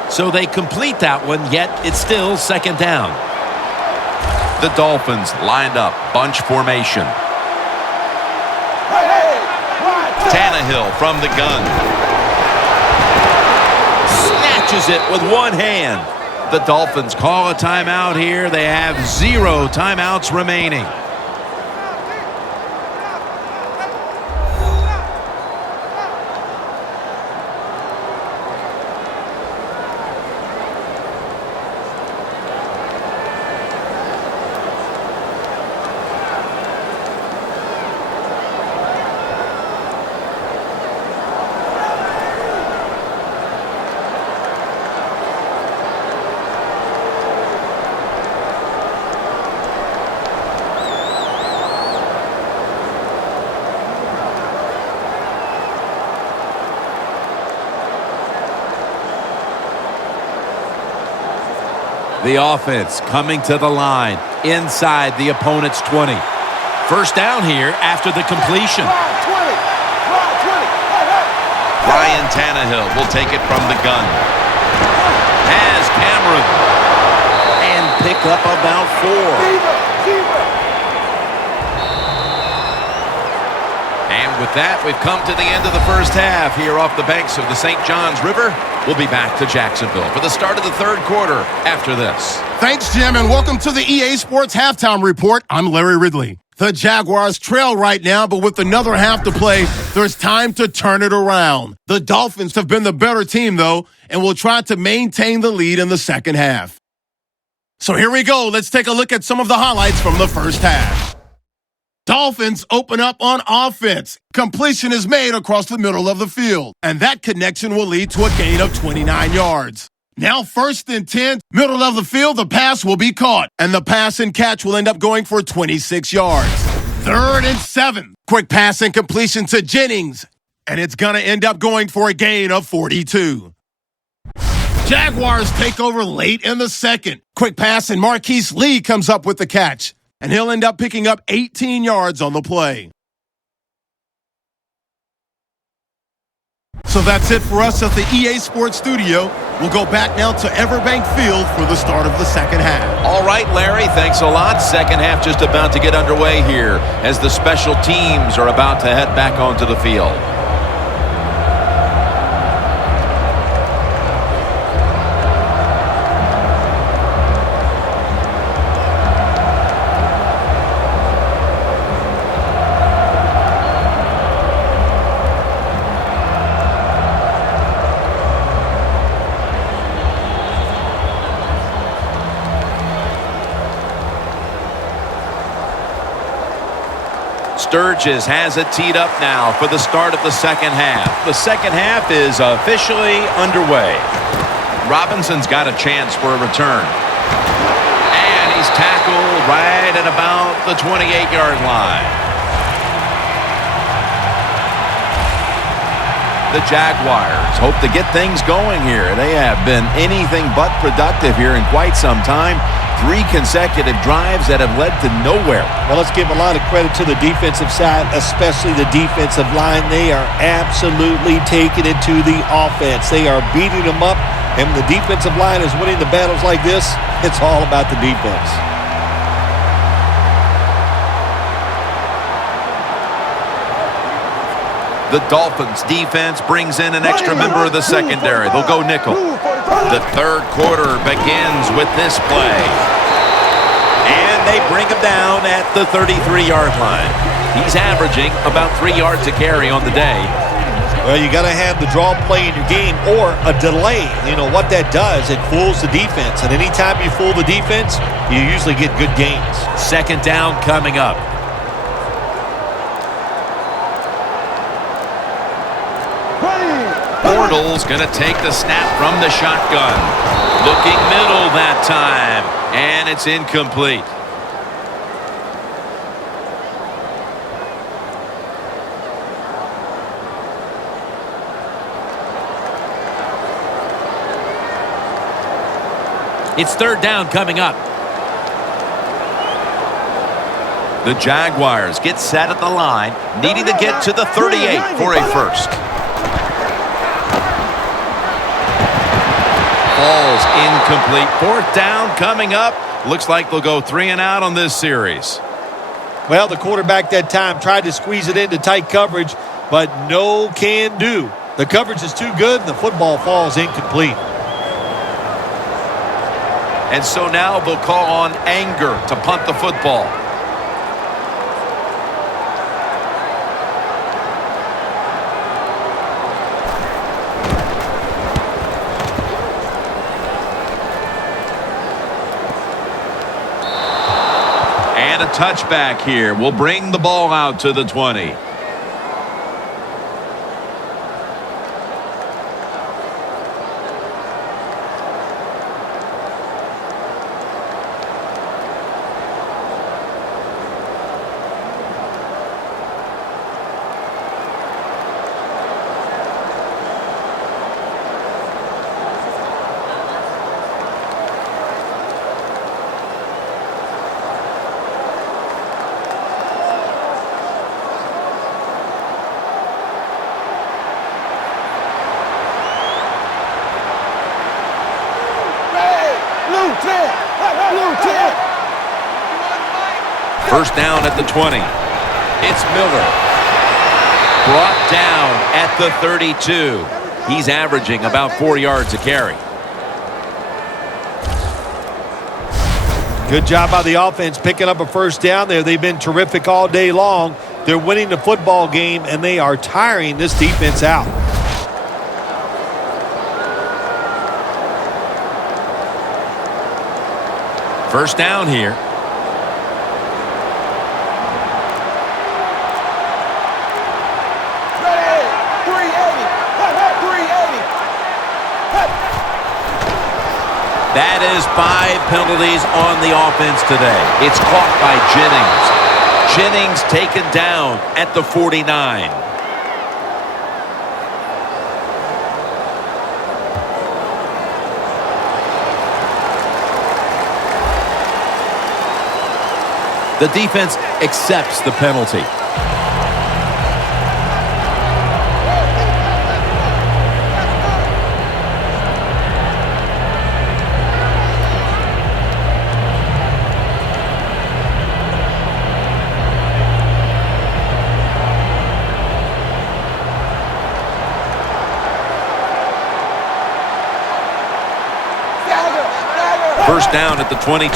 So they complete that one, yet it's still second down. The Dolphins lined up, bunch formation. Tannehill from the gun. Snatches it with one hand. The Dolphins call a timeout here. They have 0 timeouts remaining. The offense coming to the line inside the opponent's 20. First down here after the completion. Ryan Tannehill will take it from the gun. Has Cameron. And pick up about 4. And with that, we've come to the end of the first half here off the banks of the St. Johns River. We'll be back to Jacksonville for the start of the third quarter after this. Thanks, Jim, and welcome to the EA Sports Halftime Report. I'm Larry Ridley. The Jaguars trail right now, but with another half to play, there's time to turn it around. The Dolphins have been the better team, though, and will try to maintain the lead in the second half. So here we go. Let's take a look at some of the highlights from the first half. Dolphins open up on offense. Completion is made across the middle of the field, and that connection will lead to a gain of 29 yards. Now 1st and 10, middle of the field, the pass will be caught, and the pass and catch will end up going for 26 yards. 3rd and 7, quick pass and completion to Jennings, and it's going to end up going for a gain of 42. Jaguars take over late in the second. Quick pass, and Marquise Lee comes up with the catch. And he'll end up picking up 18 yards on the play. So that's it for us at the EA Sports Studio. We'll go back now to Everbank Field for the start of the second half. All right, Larry, thanks a lot. Second half just about to get underway here as the special teams are about to head back onto the field. Sturgis has it teed up now for the start of the second half. The second half is officially underway. Robinson's got a chance for a return. And he's tackled right at about the 28-yard line. The Jaguars hope to get things going here. They have been anything but productive here in quite some time. 3 consecutive drives that have led to nowhere. Well, let's give a lot of credit to the defensive side, especially the defensive line. They are absolutely taking it to the offense. They are beating them up, and when the defensive line is winning the battles like this, it's all about the defense. The Dolphins defense brings in an extra member of the secondary. They'll go nickel. The third quarter begins with this play. And they bring him down at the 33-yard line. He's averaging about 3 yards a carry on the day. Well, you got to have the draw play in your game or a delay. You know what that does, it fools the defense. And anytime you fool the defense, you usually get good gains. Second down coming up. Bortles going to take the snap from the shotgun. Looking middle that time. And it's incomplete. It's third down coming up. The Jaguars get set at the line, needing to get to the 38 for a first. Falls incomplete. Fourth down coming up. Looks like they'll go 3 and out on this series. Well, the quarterback that time tried to squeeze it into tight coverage, but no can do. The coverage is too good, and the football falls incomplete. And so now they'll call on Anger to punt the football. And a touchback here will bring the ball out to the 20. First down at the 20. It's Miller. Brought down at the 32. He's averaging about 4 yards a carry. Good job by the offense picking up a first down there. They've been terrific all day long. They're winning the football game, and they are tiring this defense out. First down here. That is 5 penalties on the offense today. It's caught by Jennings. Jennings taken down at the 49. The defense accepts the penalty. First down at the 22.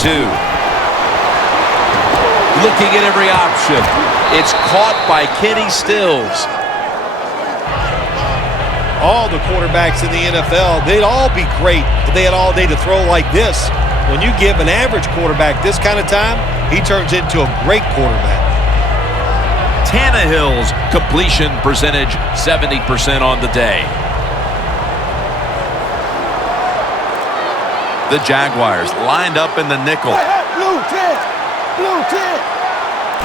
Looking at every option. It's caught by Kenny Stills. All the quarterbacks in the NFL, they'd all be great if they had all day to throw like this. When you give an average quarterback this kind of time, he turns into a great quarterback. Tannehill's completion percentage, 70% on the day. The Jaguars lined up in the nickel. Blue 10. Blue 10.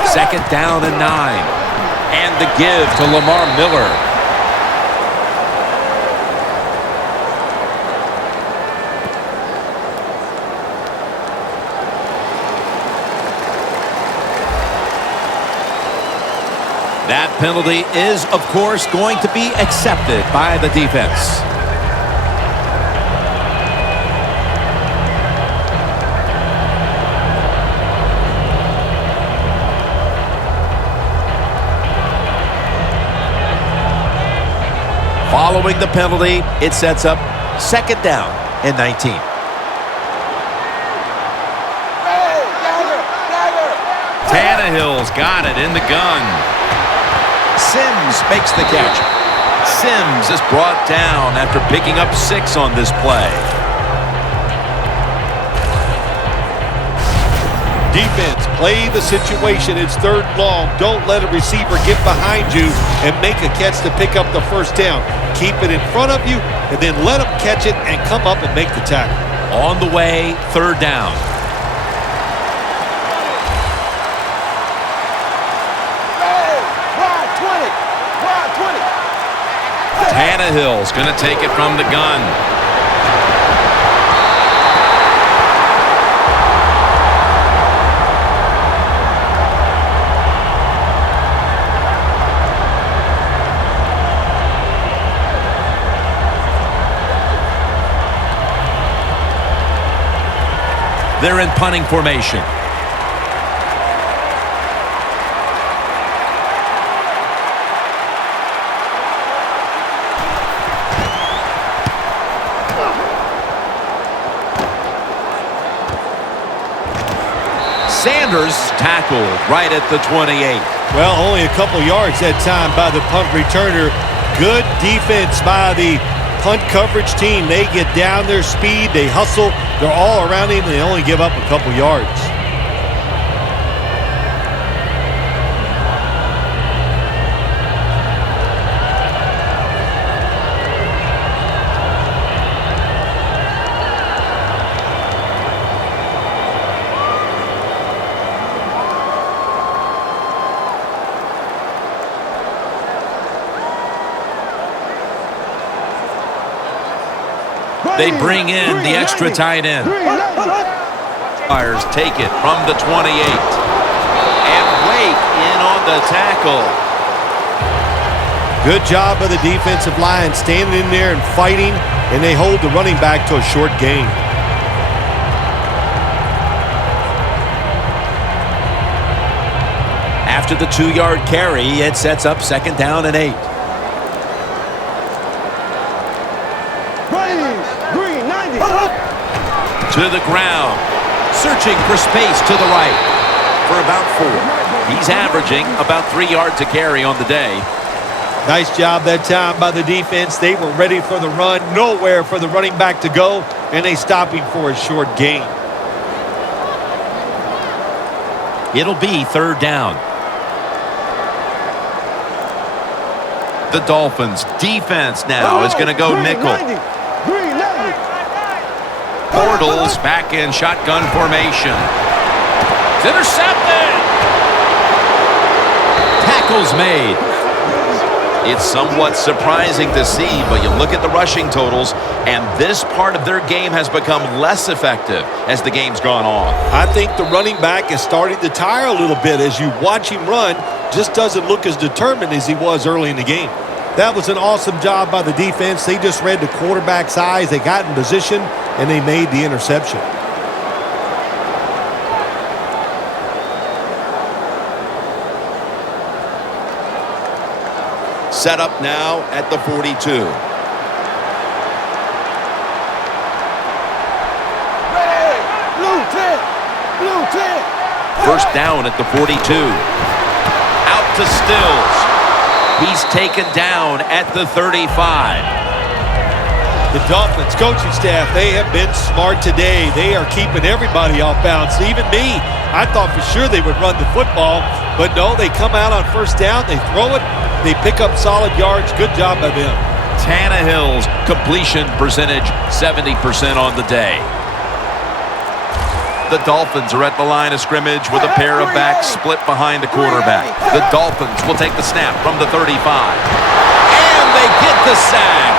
Second down and 9. And the give to Lamar Miller. That penalty is, of course, going to be accepted by the defense. Following the penalty, it sets up second down and 19. Tannehill's got it in the gun. Sims makes the catch. Sims is brought down after picking up 6 on this play. Defense, play the situation. It's third and long. Don't let a receiver get behind you and make a catch to pick up the first down. Keep it in front of you, and then let them catch it and come up and make the tackle. On the way, third down. Tannehill's going to take it from the gun. They're in punting formation. Sanders tackled right at the 28. Well, only a couple yards that time by the punt returner. Good defense by the punt coverage team. They get down their speed. They hustle. They're all around him. They only give up a couple yards. They bring in the extra tight end. Jaguars take it from the 28. And Wake in on the tackle. Good job by the defensive line standing in there and fighting, and they hold the running back to a short gain. After the 2-yard carry, it sets up second down and 8. To the ground. Searching for space to the right. For about 4. He's averaging about 3 yards a carry on the day. Nice job that time by the defense. They were ready for the run. Nowhere for the running back to go, and they stop him for a short gain. It'll be third down. The Dolphins defense now is going to go nickel. Bortles back in shotgun formation. It's intercepted. Tackles made. It's somewhat surprising to see, but you look at the rushing totals, and this part of their game has become less effective as the game's gone on. I think the running back is starting to tire a little bit. As you watch him run, just doesn't look as determined as he was early in the game. That was an awesome job by the defense. They just read the quarterback's eyes. They got in position, and they made the interception. Set up now at the 42. Blue 10. First down at the 42. Out to Stills. He's taken down at the 35. The Dolphins coaching staff, they have been smart today. They are keeping everybody off bounds. Even me, I thought for sure they would run the football, but no, they come out on first down, they throw it, they pick up solid yards. Good job by them. Tannehill's completion percentage, 70% on the day. The Dolphins are at the line of scrimmage with a pair of backs split behind the quarterback. The Dolphins will take the snap from the 35. And they get the sack.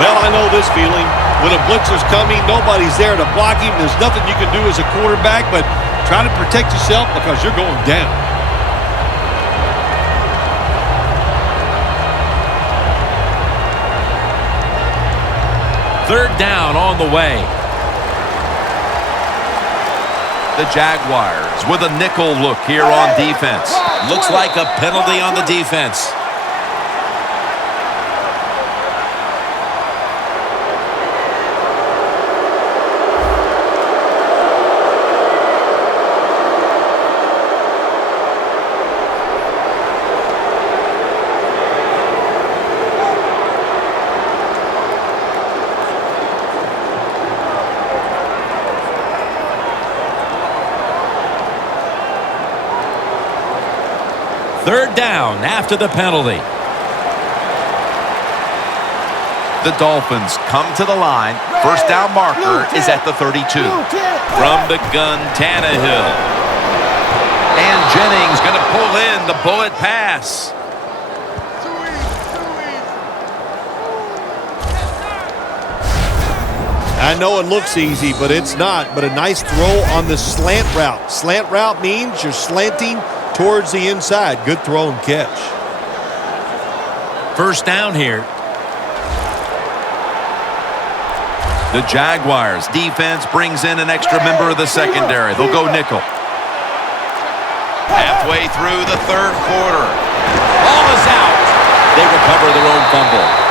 Well, I know this feeling. When a blitzer's coming, nobody's there to block him. There's nothing you can do as a quarterback, but try to protect yourself because you're going down. Third down on the way. The Jaguars with a nickel look here on defense. Looks like a penalty on the defense. Third down after the penalty. The Dolphins come to the line. First down marker is at the 32. From the gun, Tannehill. And Jennings going to pull in the bullet pass. I know it looks easy, but it's not. But a nice throw on the slant route. Slant route means you're slanting towards the inside. Good throw and catch. First down here. The Jaguars defense brings in an extra member of the secondary. They'll go nickel. Halfway through the third quarter. Ball is out. They recover their own fumble.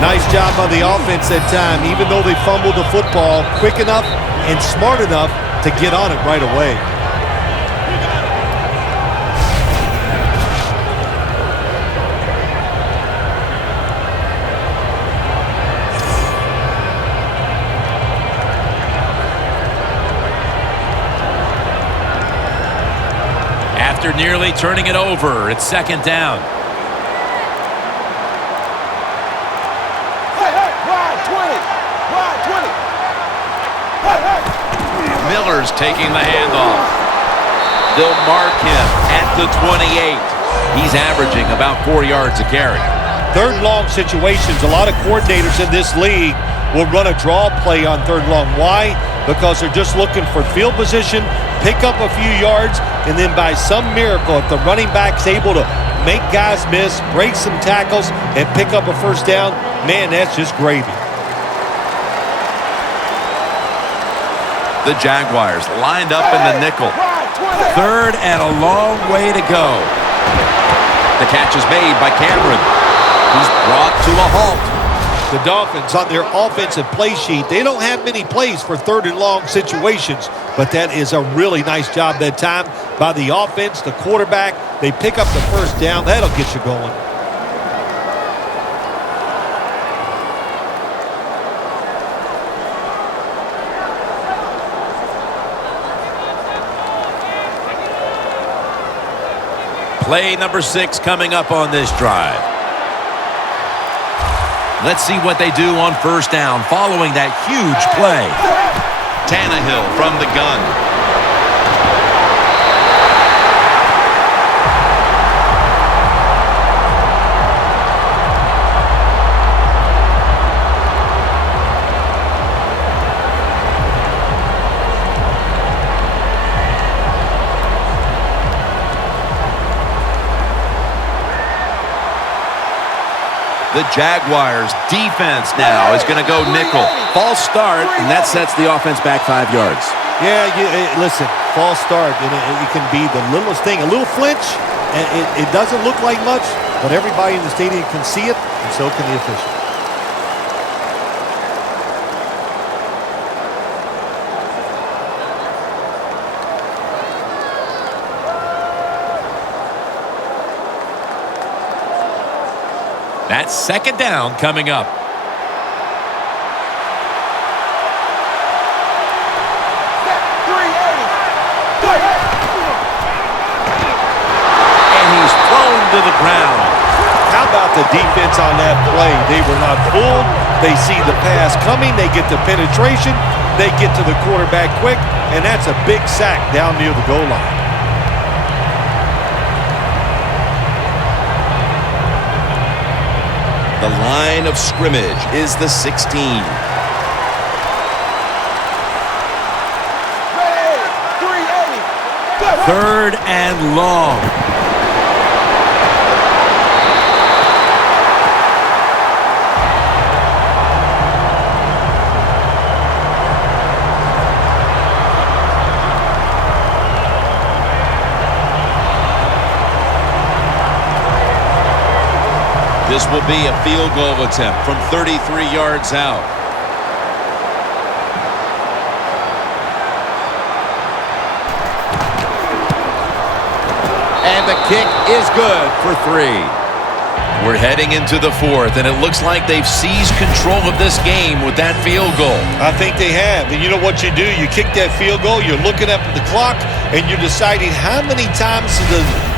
Nice job by the offense that time. Even though they fumbled the football, quick enough and smart enough to get on it right away. After nearly turning it over, it's second down. Miller's taking the handoff. They'll mark him at the 28. He's averaging about 4 yards a carry. Third long situations, a lot of coordinators in this league will run a draw play on third long. Why? Because they're just looking for field position, pick up a few yards, and then by some miracle, if the running back's able to make guys miss, break some tackles, and pick up a first down, man, that's just gravy. The Jaguars lined up in the nickel. Third and a long way to go. The catch is made by Cameron. He's brought to a halt. The Dolphins on their offensive play sheet, they don't have many plays for third and long situations, but that is a really nice job that time by the offense, the quarterback. They pick up the first down. That'll get you going. Play number 6 coming up on this drive. Let's see what they do on first down following that huge play. Tannehill from the gun. The Jaguars defense now is going to go nickel. False start, and that sets the offense back 5 yards. Yeah, listen, false start, and it can be the littlest thing. A little flinch, and it doesn't look like much, but everybody in the stadium can see it, and so can the official. That's second down coming up. And he's thrown to the ground. How about the defense on that play? They were not fooled. They see the pass coming. They get the penetration. They get to the quarterback quick, and that's a big sack down near the goal line. The line of scrimmage is the 16. Third and long. This will be a field goal attempt from 33 yards out. And the kick is good for 3. We're heading into the fourth, and it looks like they've seized control of this game with that field goal. I think they have. And you know what you do? You kick that field goal, you're looking up at the clock, and you're deciding how many times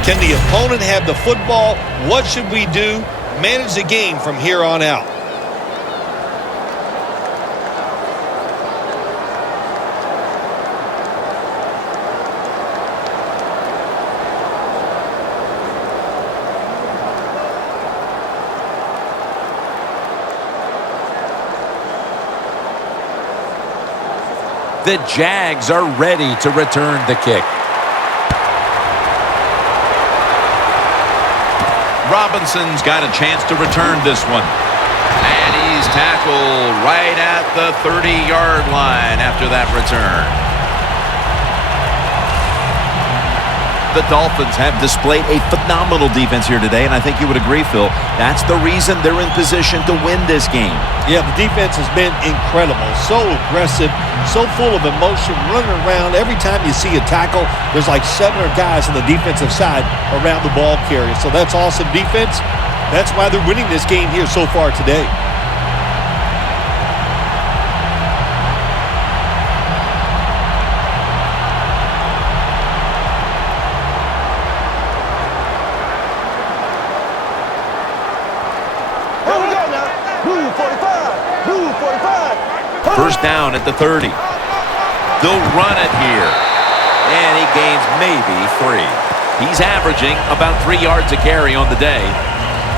can the opponent have the football? What should we do? Manage the game from here on out. The Jags are ready to return the kick. Robinson's got a chance to return this one. And he's tackled right at the 30-yard line after that return. The Dolphins have displayed a phenomenal defense here today, and I think you would agree, Phil. That's the reason they're in position to win this game. Yeah, the defense has been incredible. So aggressive, so full of emotion, running around. Every time you see a tackle, there's like 7 or guys on the defensive side around the ball carrier. So that's awesome defense. That's why they're winning this game here so far today. First down at the 30. They'll run it here. And he gains maybe 3. He's averaging about 3 yards a carry on the day.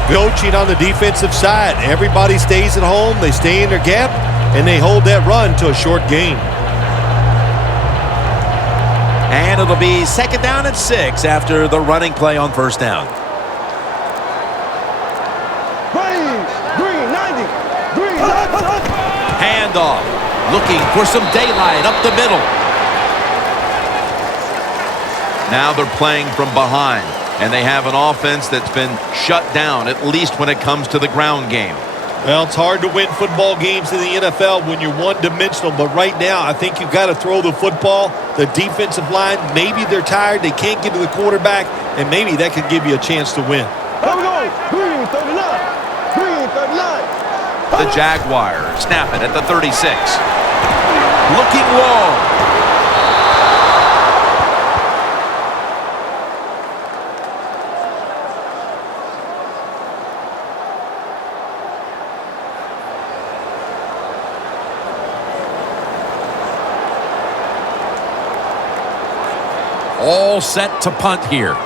Coaching on the defensive side. Everybody stays at home. They stay in their gap, and they hold that run to a short gain. And it'll be second down at 6 after the running play on first down. Handoff. Looking for some daylight up the middle. Now they're playing from behind, and they have an offense that's been shut down, at least when it comes to the ground game. Well, it's hard to win football games in the NFL when you're one-dimensional, but right now I think you've got to throw the football. The defensive line, maybe they're tired, they can't get to the quarterback, and maybe that could give you a chance to win. Here we go. Green 39. Green 39. The Jaguars snap it at the 36. Looking long. All set to punt here.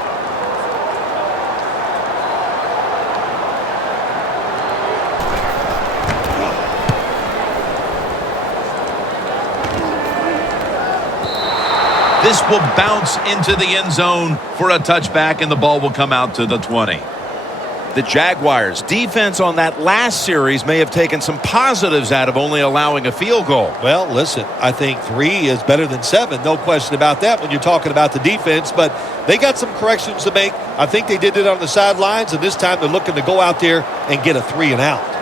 This will bounce into the end zone for a touchback, and the ball will come out to the 20. The Jaguars' defense on that last series may have taken some positives out of only allowing a field goal. Well, listen, I think 3 is better than 7. No question about that when you're talking about the defense. But they got some corrections to make. I think they did it on the sidelines, and this time they're looking to go out there and get a 3 and out.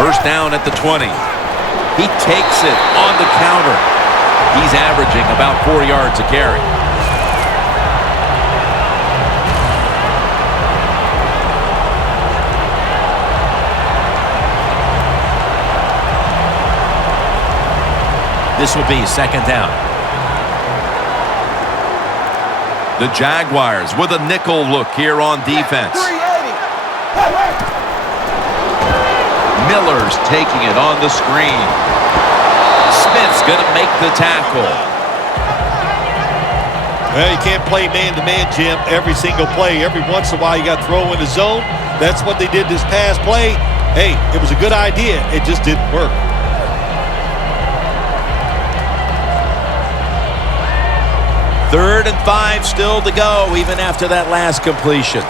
First down at the 20. He takes it on the counter. He's averaging about 4 yards a carry. This will be second down. The Jaguars with a nickel look here on defense. Miller's taking it on the screen. Smith's going to make the tackle. Well, you can't play man-to-man, Jim, every single play. Every once in a while, you got to throw in the zone. That's what they did this past play. Hey, it was a good idea. It just didn't work. Third and 5 still to go, even after that last completion.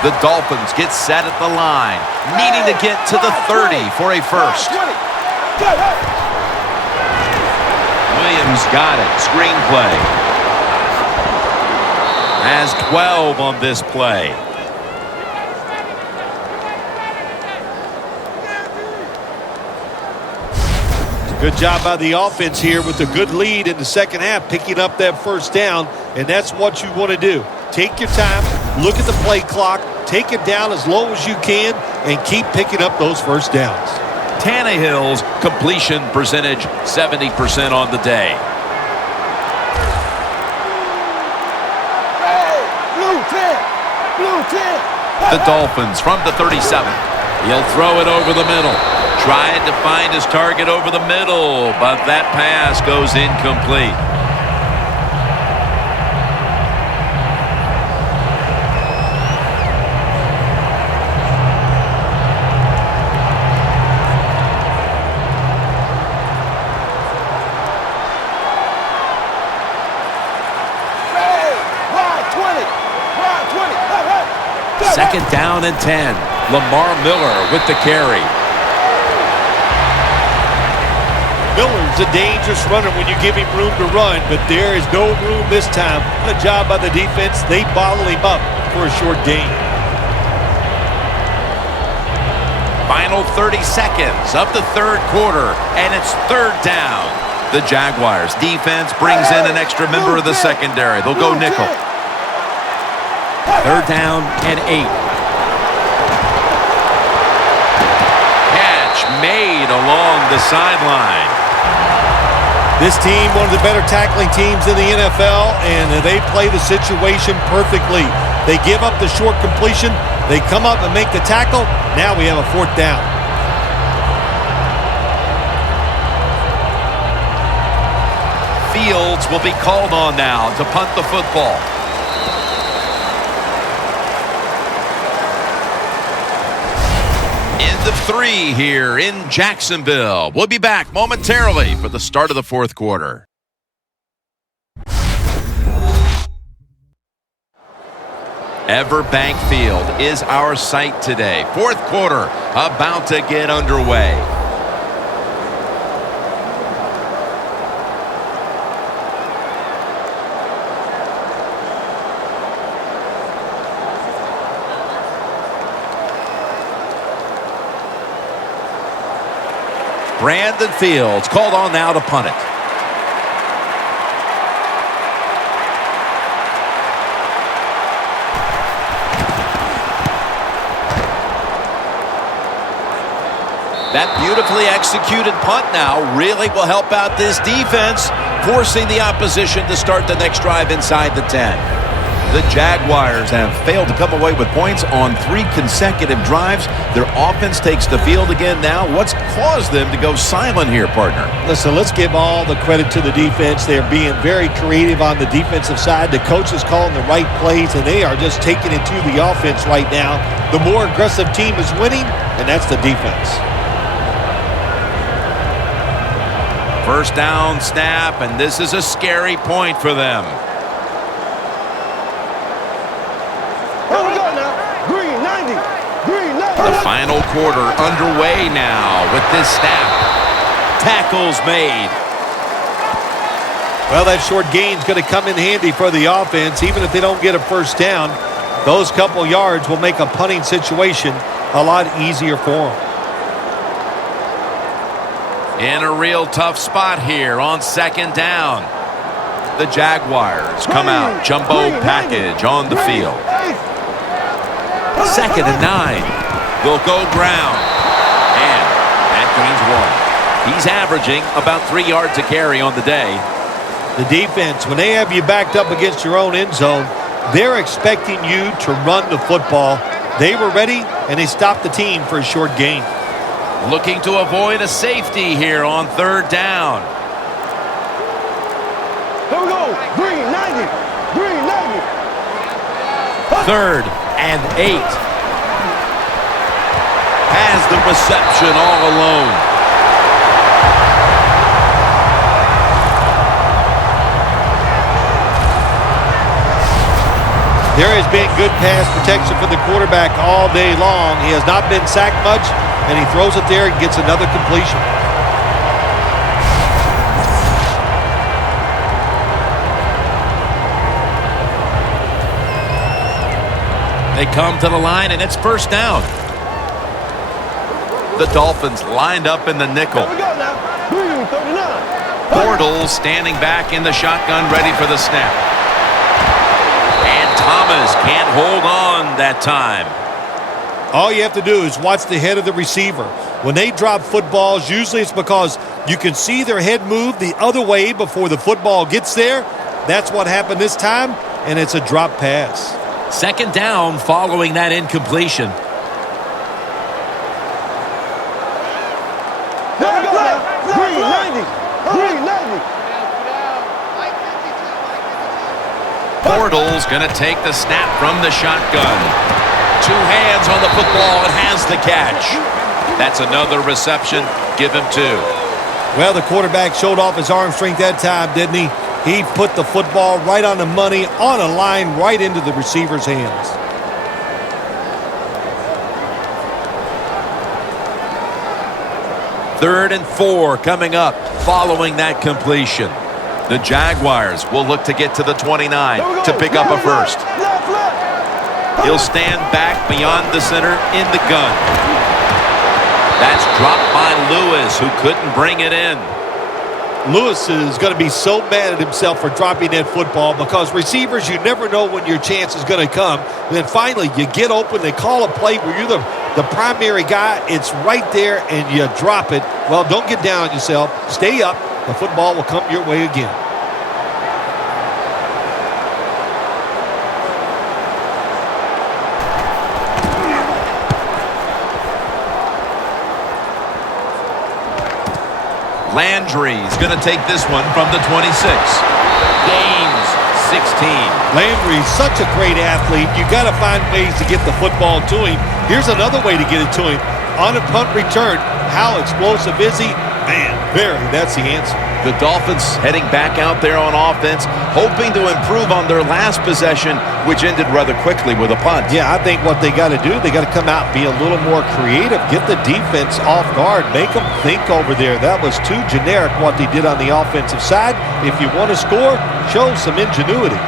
The Dolphins get set at the line, needing to get to the 30 for a first. Williams got it. Screenplay. Has 12 on this play. Good job by the offense here with a good lead in the second half, picking up that first down, and that's what you want to do. Take your time, look at the play clock, take it down as low as you can, and keep picking up those first downs. Tannehill's completion percentage, 70% on the day. The Dolphins from the 37. He'll throw it over the middle. Tried to find his target over the middle, but that pass goes incomplete. Second down and 10. Lamar Miller with the carry. Miller's a dangerous runner when you give him room to run, but there is no room this time. Good job by the defense. They bottle him up for a short gain. Final 30 seconds of the third quarter, and it's third down. The Jaguars defense brings in an extra member of the secondary. They'll go nickel. Third down and 8. Catch made along the sideline. This team, one of the better tackling teams in the NFL, and they play the situation perfectly. They give up the short completion. They come up and make the tackle. Now we have a fourth down. Fields will be called on now to punt the football. Of 3 here in Jacksonville. We'll be back momentarily for the start of the fourth quarter. Everbank Field is our site today. Fourth quarter about to get underway. Brandon Fields called on now to punt it. That beautifully executed punt now really will help out this defense, forcing the opposition to start the next drive inside the 10. The Jaguars have failed to come away with points on 3 consecutive drives. Their offense takes the field again now. What's caused them to go silent here, partner? Listen, let's give all the credit to the defense. They're being very creative on the defensive side. The coach is calling the right plays, and they are just taking it to the offense right now. The more aggressive team is winning, and that's the defense. First down snap, and this is a scary point for them. Here we go now. Green 90. Green 90. The final quarter underway now with this snap. Tackles made. Well, that short gain is going to come in handy for the offense. Even if they don't get a first down, those couple yards will make a punting situation a lot easier for them. In a real tough spot here on second down. The Jaguars come out. Jumbo package on the field. Second and 9. They'll go ground. And that gains 1. He's averaging about 3 yards a carry on the day. The defense, when they have you backed up against your own end zone, they're expecting you to run the football. They were ready, and they stopped the team for a short gain. Looking to avoid a safety here on third down. Here we go. Green 90. Green 90. Third and 8. Has the reception all alone. There has been good pass protection for the quarterback all day long. He has not been sacked much, and he throws it there and gets another completion. They come to the line, and it's first down. The Dolphins lined up in the nickel. Here we go now. Green 39. Bortles standing back in the shotgun, ready for the snap. And Thomas can't hold on that time. All you have to do is watch the head of the receiver. When they drop footballs, usually it's because you can see their head move the other way before the football gets there. That's what happened this time, and it's a drop pass. Second down following that incompletion. Here we go now. Green 90. Green 90. Bortles going to take the snap from the shotgun. 2 hands on the football and has the catch. That's another reception. Give him 2. Well, the quarterback showed off his arm strength that time, didn't he? He put the football right on the money, on a line, right into the receiver's hands. Third and 4 coming up following that completion. The Jaguars will look to get to the 29 to pick up a first. He'll stand back beyond the center in the gun. That's dropped by Lewis, who couldn't bring it in. Lewis is going to be so mad at himself for dropping that football because receivers, you never know when your chance is going to come. And then finally, you get open, they call a play where you're the primary guy. It's right there, and you drop it. Well, don't get down on yourself. Stay up. The football will come your way again. Landry's going to take this one from the 26. Gains 16. Landry's such a great athlete. You got to find ways to get the football to him. Here's another way to get it to him. On a punt return, how explosive is he? Man, that's the answer. The Dolphins heading back out there on offense, hoping to improve on their last possession, which ended rather quickly with a punt. Yeah, I think what they got to do, they got to come out and be a little more creative. Get the defense off guard. Make them think over there. That was too generic what they did on the offensive side. If you want to score, show some ingenuity.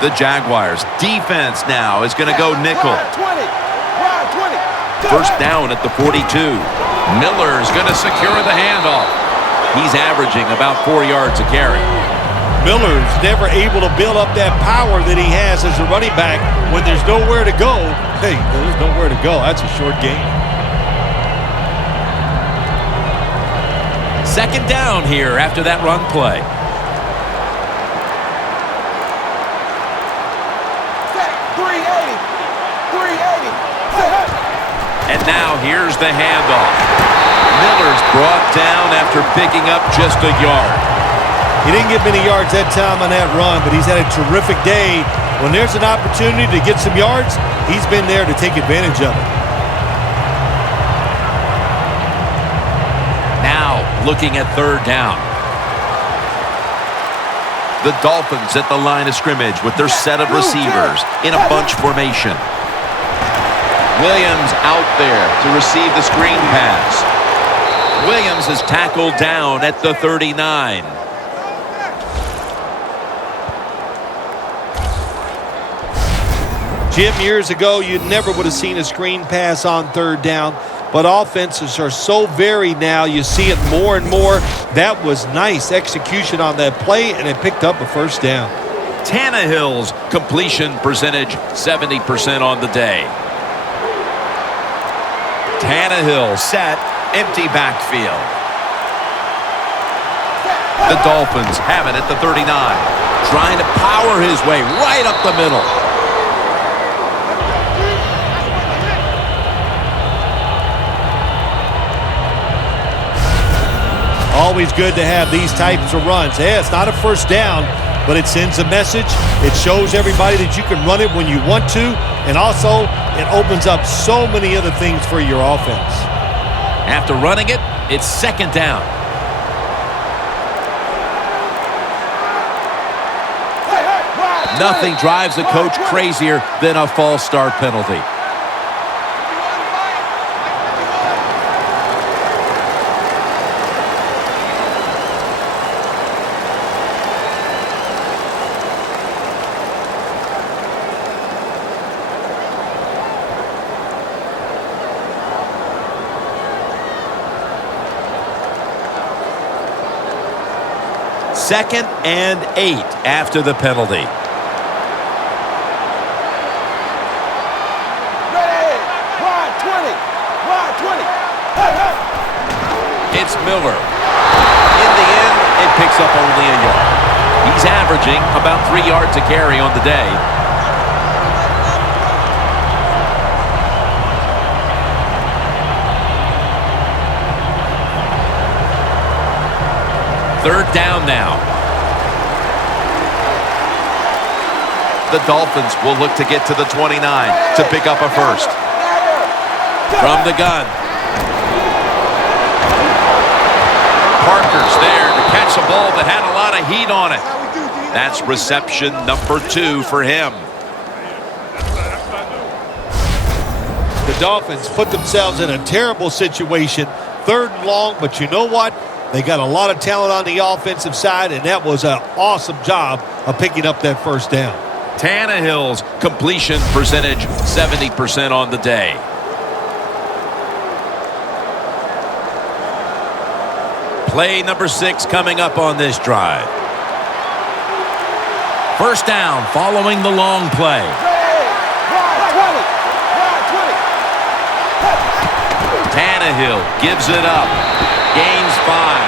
The Jaguars defense now is going to go nickel. First down at the 42. Miller's going to secure the handoff. He's averaging about 4 yards a carry. Miller's never able to build up that power that he has as a running back when there's nowhere to go. Hey, there's nowhere to go. That's a short game. Second down here after that run play. And now here's the handoff. Miller's brought down after picking up just a yard. He didn't get many yards that time on that run, but he's had a terrific day. When there's an opportunity to get some yards, he's been there to take advantage of it. Now looking at third down. The Dolphins at the line of scrimmage with their set of receivers in a bunch formation. Williams out there to receive the screen pass. Williams is tackled down at the 39. Jim, years ago, you never would have seen a screen pass on third down, but offenses are so varied now. You see it more and more. That was nice execution on that play, and it picked up a first down. Tannehill's completion percentage 70% on the day. Tannehill set, empty backfield. The Dolphins have it at the 39, trying to power his way right up the middle. Always good to have these types of runs. Yeah, it's not a first down, but it sends a message. It shows everybody that you can run it when you want to, and also it opens up so many other things for your offense. After running it, it's second down. Nothing drives a coach crazier than a false start penalty. Second and 8 after the penalty. It's Miller. In the end, it picks up only a yard. He's averaging about 3 yards a carry on the day. Third down now. The Dolphins will look to get to the 29 to pick up a first. From the gun. Parker's there to catch a ball that had a lot of heat on it. That's reception number 2 for him. The Dolphins put themselves in a terrible situation. Third and long, but you know what? They got a lot of talent on the offensive side, and that was an awesome job of picking up that first down. Tannehill's completion percentage 70% on the day. Play number 6 coming up on this drive. First down following the long play. Tannehill gives it up. Gains 5.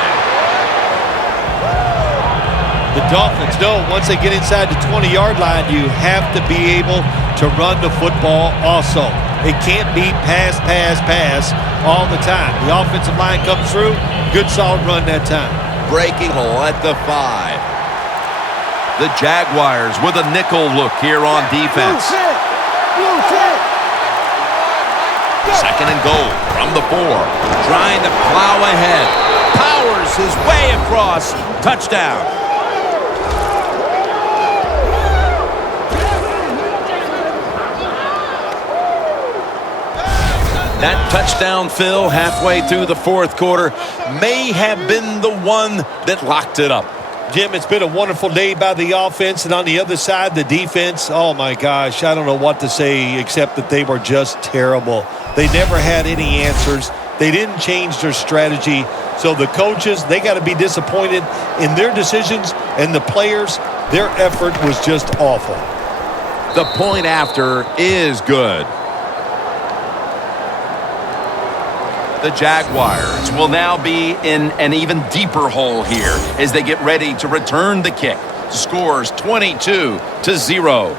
The Dolphins know once they get inside the 20-yard line, you have to be able to run the football also. It can't be pass, pass, pass all the time. The offensive line comes through. Good, solid run that time. Breaking at the 5. The Jaguars with a nickel look here on defense. Second and goal from the 4. Trying to plow ahead. Powers his way across. Touchdown. That touchdown, Phil, halfway through the fourth quarter, may have been the one that locked it up. Jim, it's been a wonderful day by the offense, and on the other side, the defense, oh my gosh, I don't know what to say except that they were just terrible. They never had any answers. They didn't change their strategy. So the coaches, they got to be disappointed in their decisions, and the players, their effort was just awful. The point after is good. The Jaguars will now be in an even deeper hole here as they get ready to return the kick. Scores 22-0.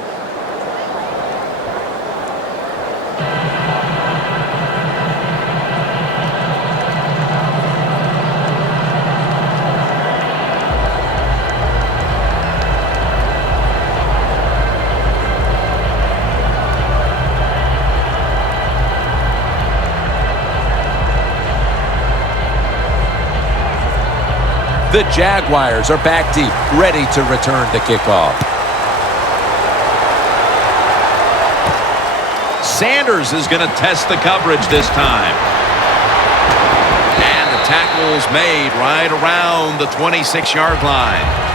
The Jaguars are back deep, ready to return the kickoff. Sanders is going to test the coverage this time. And the tackle's made right around the 26-yard line.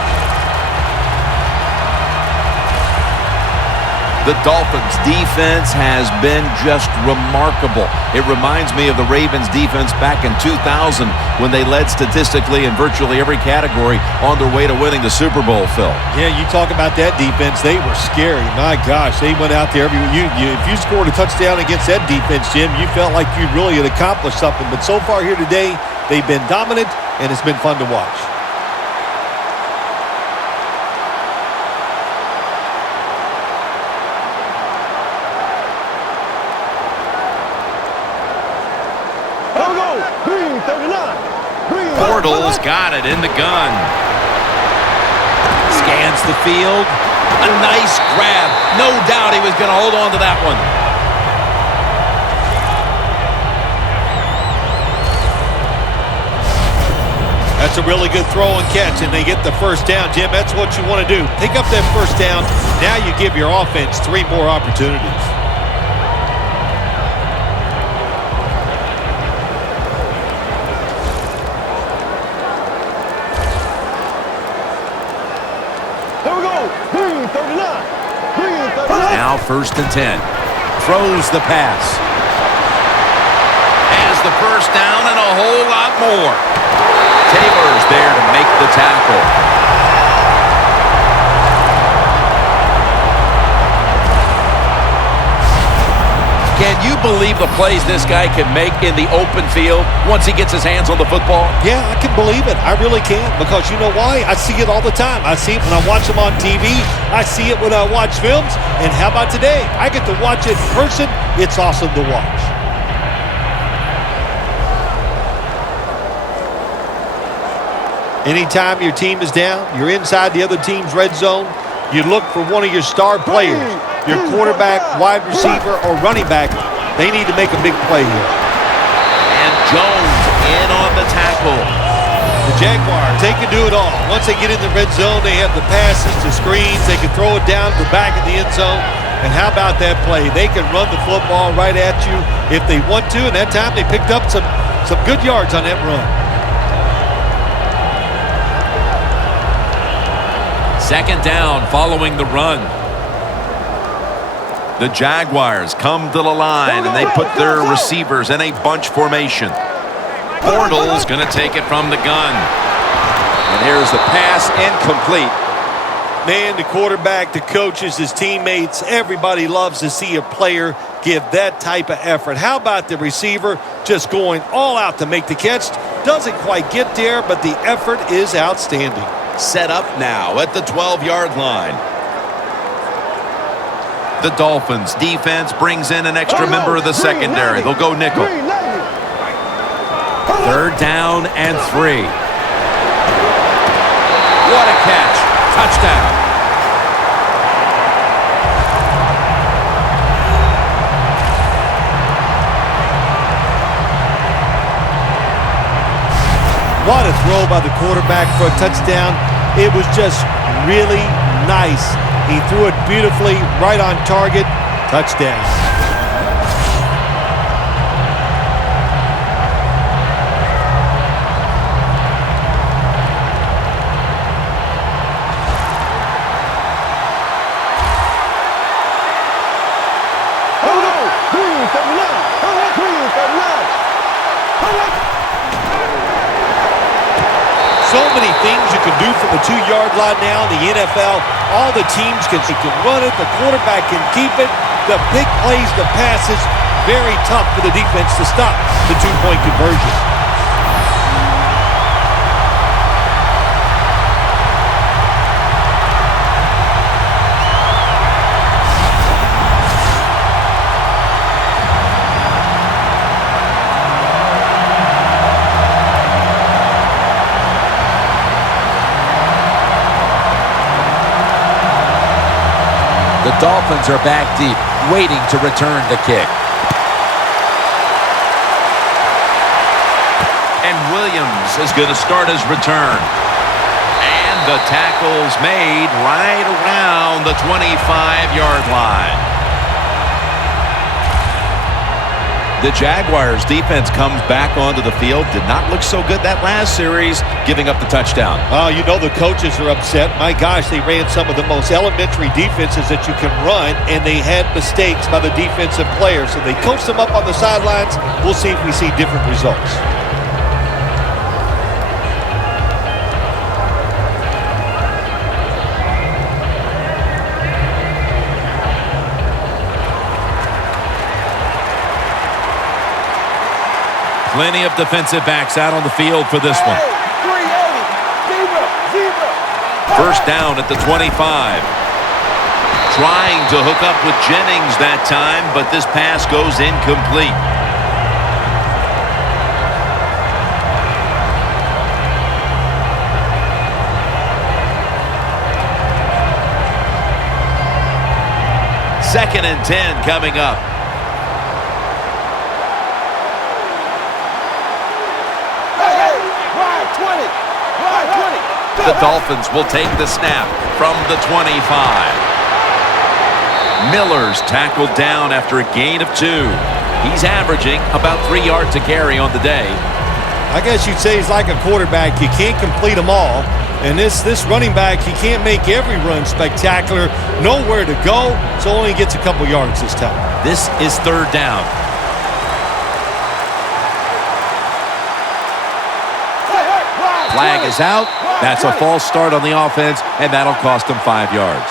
The Dolphins' defense has been just remarkable. It reminds me of the Ravens' defense back in 2000 when they led statistically in virtually every category on their way to winning the Super Bowl, Phil. Yeah, you talk about that defense. They were scary. My gosh, they went out there. If you scored a touchdown against that defense, Jim, you felt like you really had accomplished something. But so far here today, they've been dominant, and it's been fun to watch. Bortles got it in the gun. Scans the field. A nice grab. No doubt he was going to hold on to that one. That's a really good throw and catch, and they get the first down, Jim. That's what you want to do. Pick up that first down. Now you give your offense 3 more opportunities. Now 1st and 10. Throws the pass. Has the first down and a whole lot more. Taylor's there to make the tackle. Can you believe the plays this guy can make in the open field once he gets his hands on the football? Yeah, I can believe it. I really can, because you know why? I see it all the time. I see it when I watch him on TV. I see it when I watch films. And how about today? I get to watch it in person. It's awesome to watch. Anytime your team is down, you're inside the other team's red zone, you look for one of your star players, your quarterback, wide receiver, or running back. They need to make a big play here. And Jones in on the tackle. The Jaguars, they can do it all. Once they get in the red zone, they have the passes, the screens. They can throw it down to the back of the end zone. And how about that play? They can run the football right at you if they want to. And that time they picked up some good yards on that run. 2nd down following the run. The Jaguars come to the line, and they put their receivers in a bunch formation. Bortles going to take it from the gun. And here's the pass, incomplete. Man, the quarterback, the coaches, his teammates, everybody loves to see a player give that type of effort. How about the receiver just going all out to make the catch? Doesn't quite get there, but the effort is outstanding. Set up now at the 12-yard line. The Dolphins defense brings in an extra member of the secondary. They'll go nickel. 3rd down and 3. What a catch. Touchdown. What a throw by the quarterback for a touchdown. It was just really nice. He threw it beautifully, right on target. Touchdown. so many things you can do from the 2-yard line now in the NFL. All the teams can run it. The quarterback can keep it. The big plays, the passes, very tough for the defense to stop the 2-point conversion. The Dolphins are back deep, waiting to return the kick. And Williams is going to start his return. And the tackle's made right around the 25-yard line. The Jaguars defense comes back onto the field. Did not look so good that last series, giving up the touchdown. Oh, you know the coaches are upset. My gosh, they ran some of the most elementary defenses that you can run, and they had mistakes by the defensive players. So they coached them up on the sidelines. We'll see if we see different results. Plenty of defensive backs out on the field for this one. 380, First down at the 25. Trying to hook up with Jennings that time, but this pass goes incomplete. Second and 10 coming up. The Dolphins will take the snap from the 25. Miller's tackled down after a gain of 2. He's averaging about 3 yards a carry on the day. I guess you'd say he's like a quarterback. You can't complete them all. And this running back, he can't make every run spectacular. Nowhere to go, so only gets a couple yards this time. This is third down. Flag is out. That's a false start on the offense, and that'll cost them 5 yards.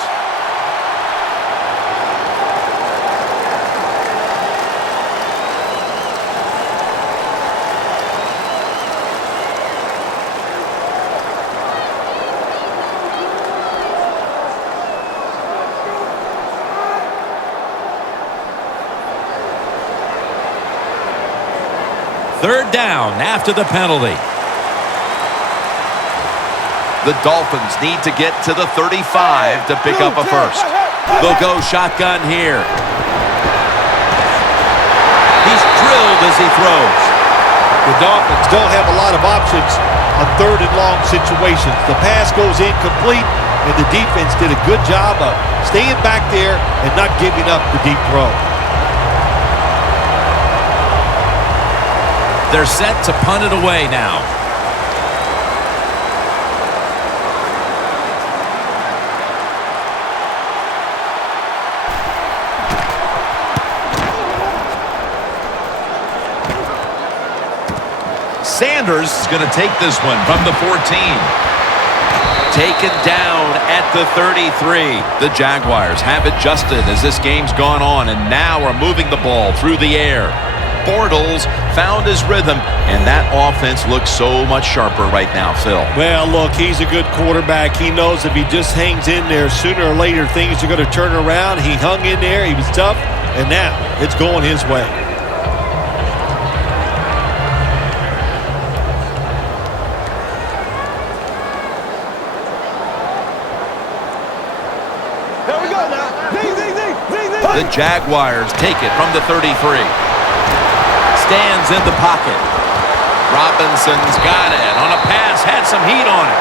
Third down after the penalty. The Dolphins need to get to the 35 to pick up a first. They'll go shotgun here. He's drilled as he throws. The Dolphins don't have a lot of options on third and long situations. The pass goes incomplete, and the defense did a good job of staying back there and not giving up the deep throw. They're set to punt it away now. Sanders is going to take this one from the 14. Taken down at the 33. The Jaguars have adjusted as this game's gone on and now are moving the ball through the air. Bortles found his rhythm, and that offense looks so much sharper right now, Phil. Well, look, he's a good quarterback. He knows if he just hangs in there, sooner or later things are going to turn around. He hung in there. He was tough, and now it's going his way. The Jaguars take it from the 33. Stands in the pocket. Robinson's got it on a pass, had some heat on it.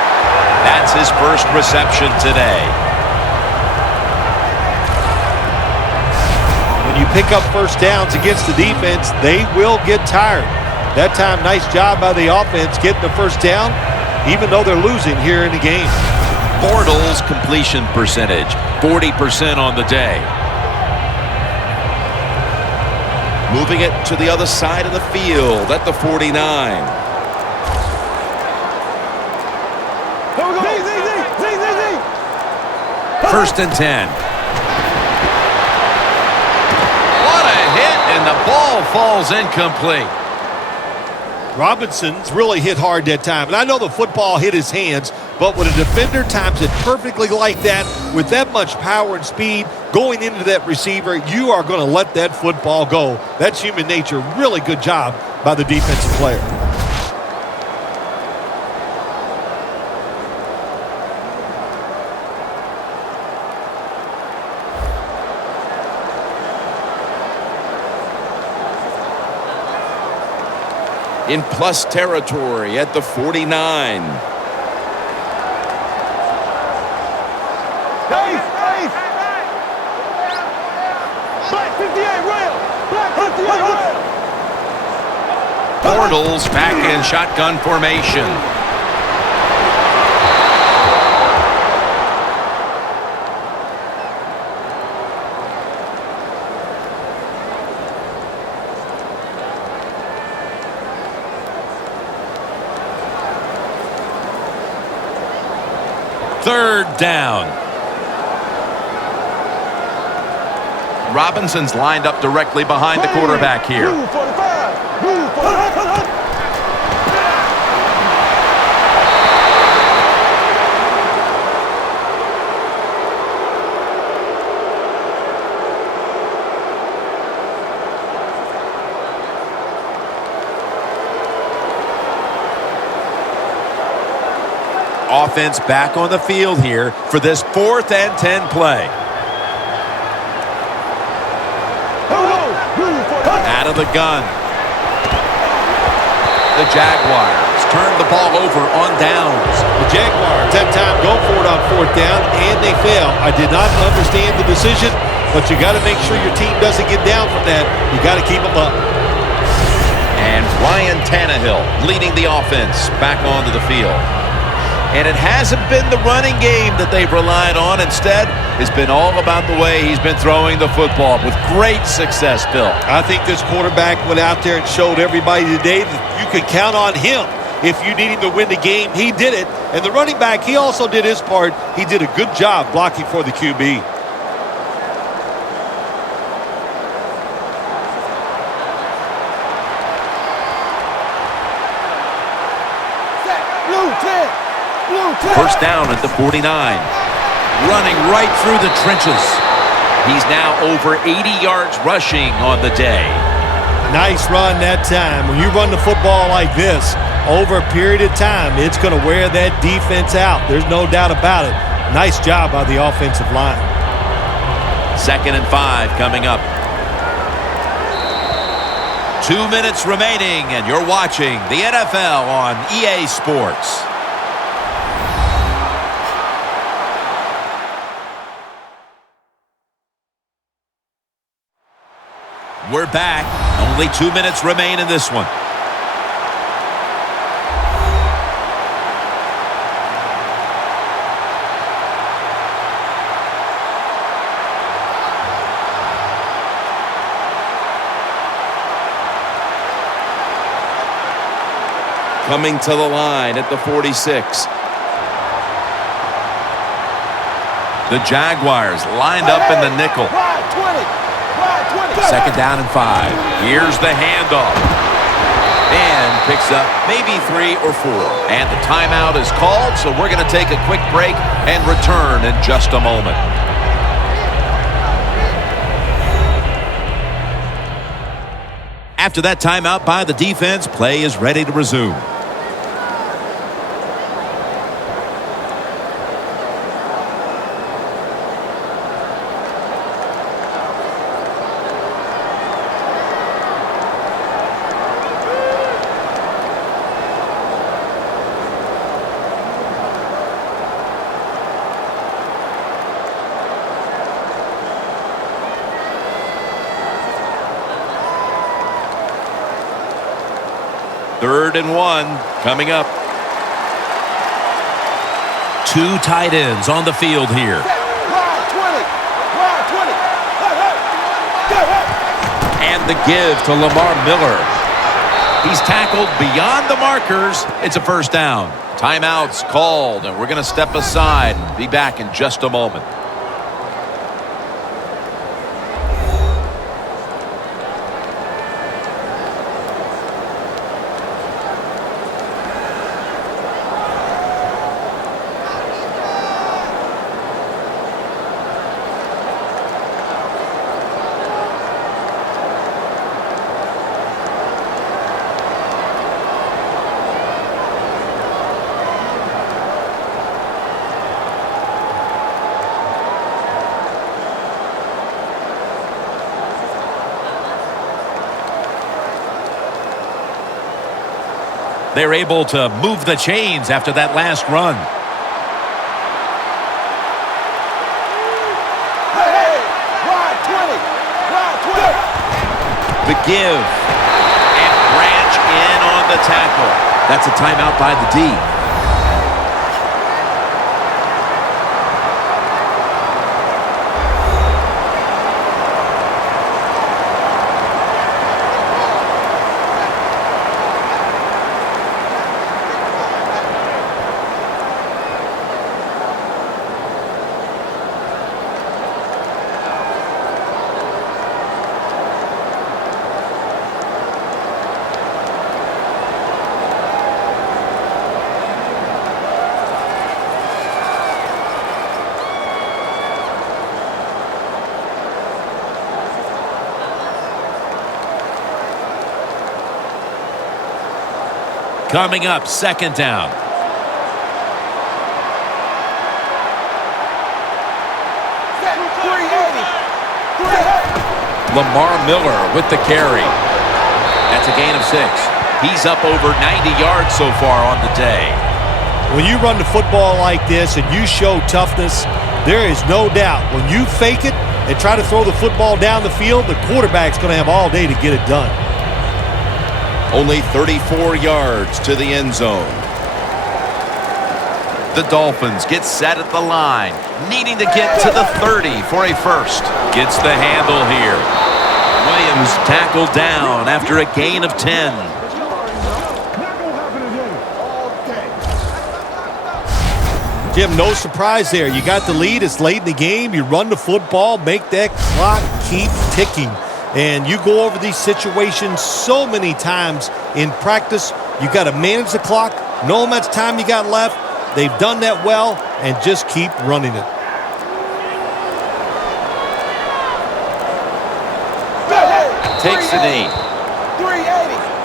That's his first reception today. When you pick up first downs against the defense, they will get tired. That time, nice job by the offense getting the first down, even though they're losing here in the game. Bortles' completion percentage, 40% on the day. Moving it to the other side of the field at the 49. First and 10. What a hit, and the ball falls incomplete. Robinson's really hit hard that time. And I know the football hit his hands, but when a defender times it perfectly like that, with that much power and speed going into that receiver, you are going to let that football go. That's human nature. Really good job by the defensive player. In plus territory at the 49. Black 58 rail. Black 58 rail. Bortles back in shotgun formation. Third down. Robinson's lined up directly behind the quarterback here. Move 45. Move 45. Offense back on the field here for this 4th and 10 play. Out of the gun. The Jaguars turn the ball over on downs. The Jaguars that time go for it on 4th down, and they fail. I did not understand the decision, but you got to make sure your team doesn't get down from that. You got to keep them up. And Ryan Tannehill leading the offense back onto the field. And it hasn't been the running game that they've relied on. Instead, it's been all about the way he's been throwing the football with great success, Bill. I think this quarterback went out there and showed everybody today that you can count on him. If you need him to win the game, he did it. And the running back, he also did his part. He did a good job blocking for the QB. First down at the 49. Running right through the trenches. He's now over 80 yards rushing on the day. Nice run that time. When you run the football like this, over a period of time, it's going to wear that defense out. There's no doubt about it. Nice job by the offensive line. 2nd and 5 coming up. 2 minutes remaining, and you're watching the NFL on EA Sports. We're back. Only 2 minutes remain in this one. Coming to the line at the 46. The Jaguars lined up in the nickel. 2nd down and 5. Here's the handoff. And picks up maybe 3 or 4. And the timeout is called, so we're going to take a quick break and return in just a moment. After that timeout by the defense, play is ready to resume. Third and 1 coming up. 2 tight ends on the field here. And the give to Lamar Miller. He's tackled beyond the markers. It's a first down. Timeout's called, and we're going to step aside and be back in just a moment. They're able to move the chains after that last run. Hey, ride 20. Ride 20. The give. And Branch in on the tackle. That's a timeout by the D. Coming up, second down. Lamar Miller with the carry. That's a gain of 6. He's up over 90 yards so far on the day. When you run the football like this and you show toughness, there is no doubt when you fake it and try to throw the football down the field, the quarterback's going to have all day to get it done. Only 34 yards to the end zone. The Dolphins get set at the line, needing to get to the 30 for a first. Gets the handle here. Williams tackled down after a gain of 10. Jim, no surprise there. You got the lead. It's late in the game. You run the football, make that clock keep ticking. And you go over these situations so many times in practice. You got to manage the clock, know how much time you got left. They've done that well, and just keep running it. Takes the knee. 380.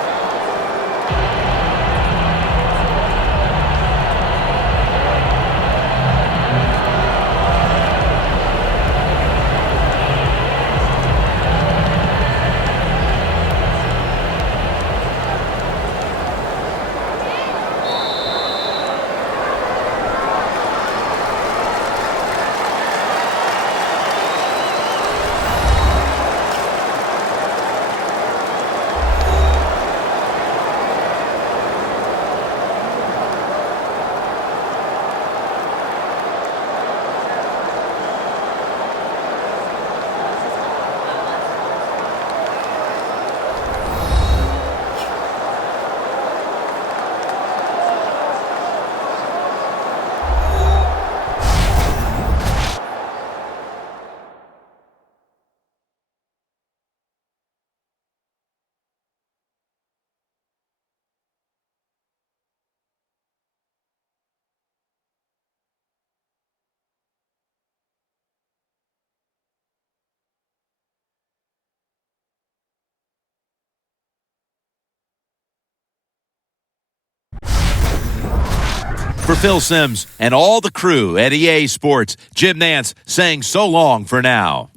For Phil Simms and all the crew at EA Sports, Jim Nantz saying so long for now.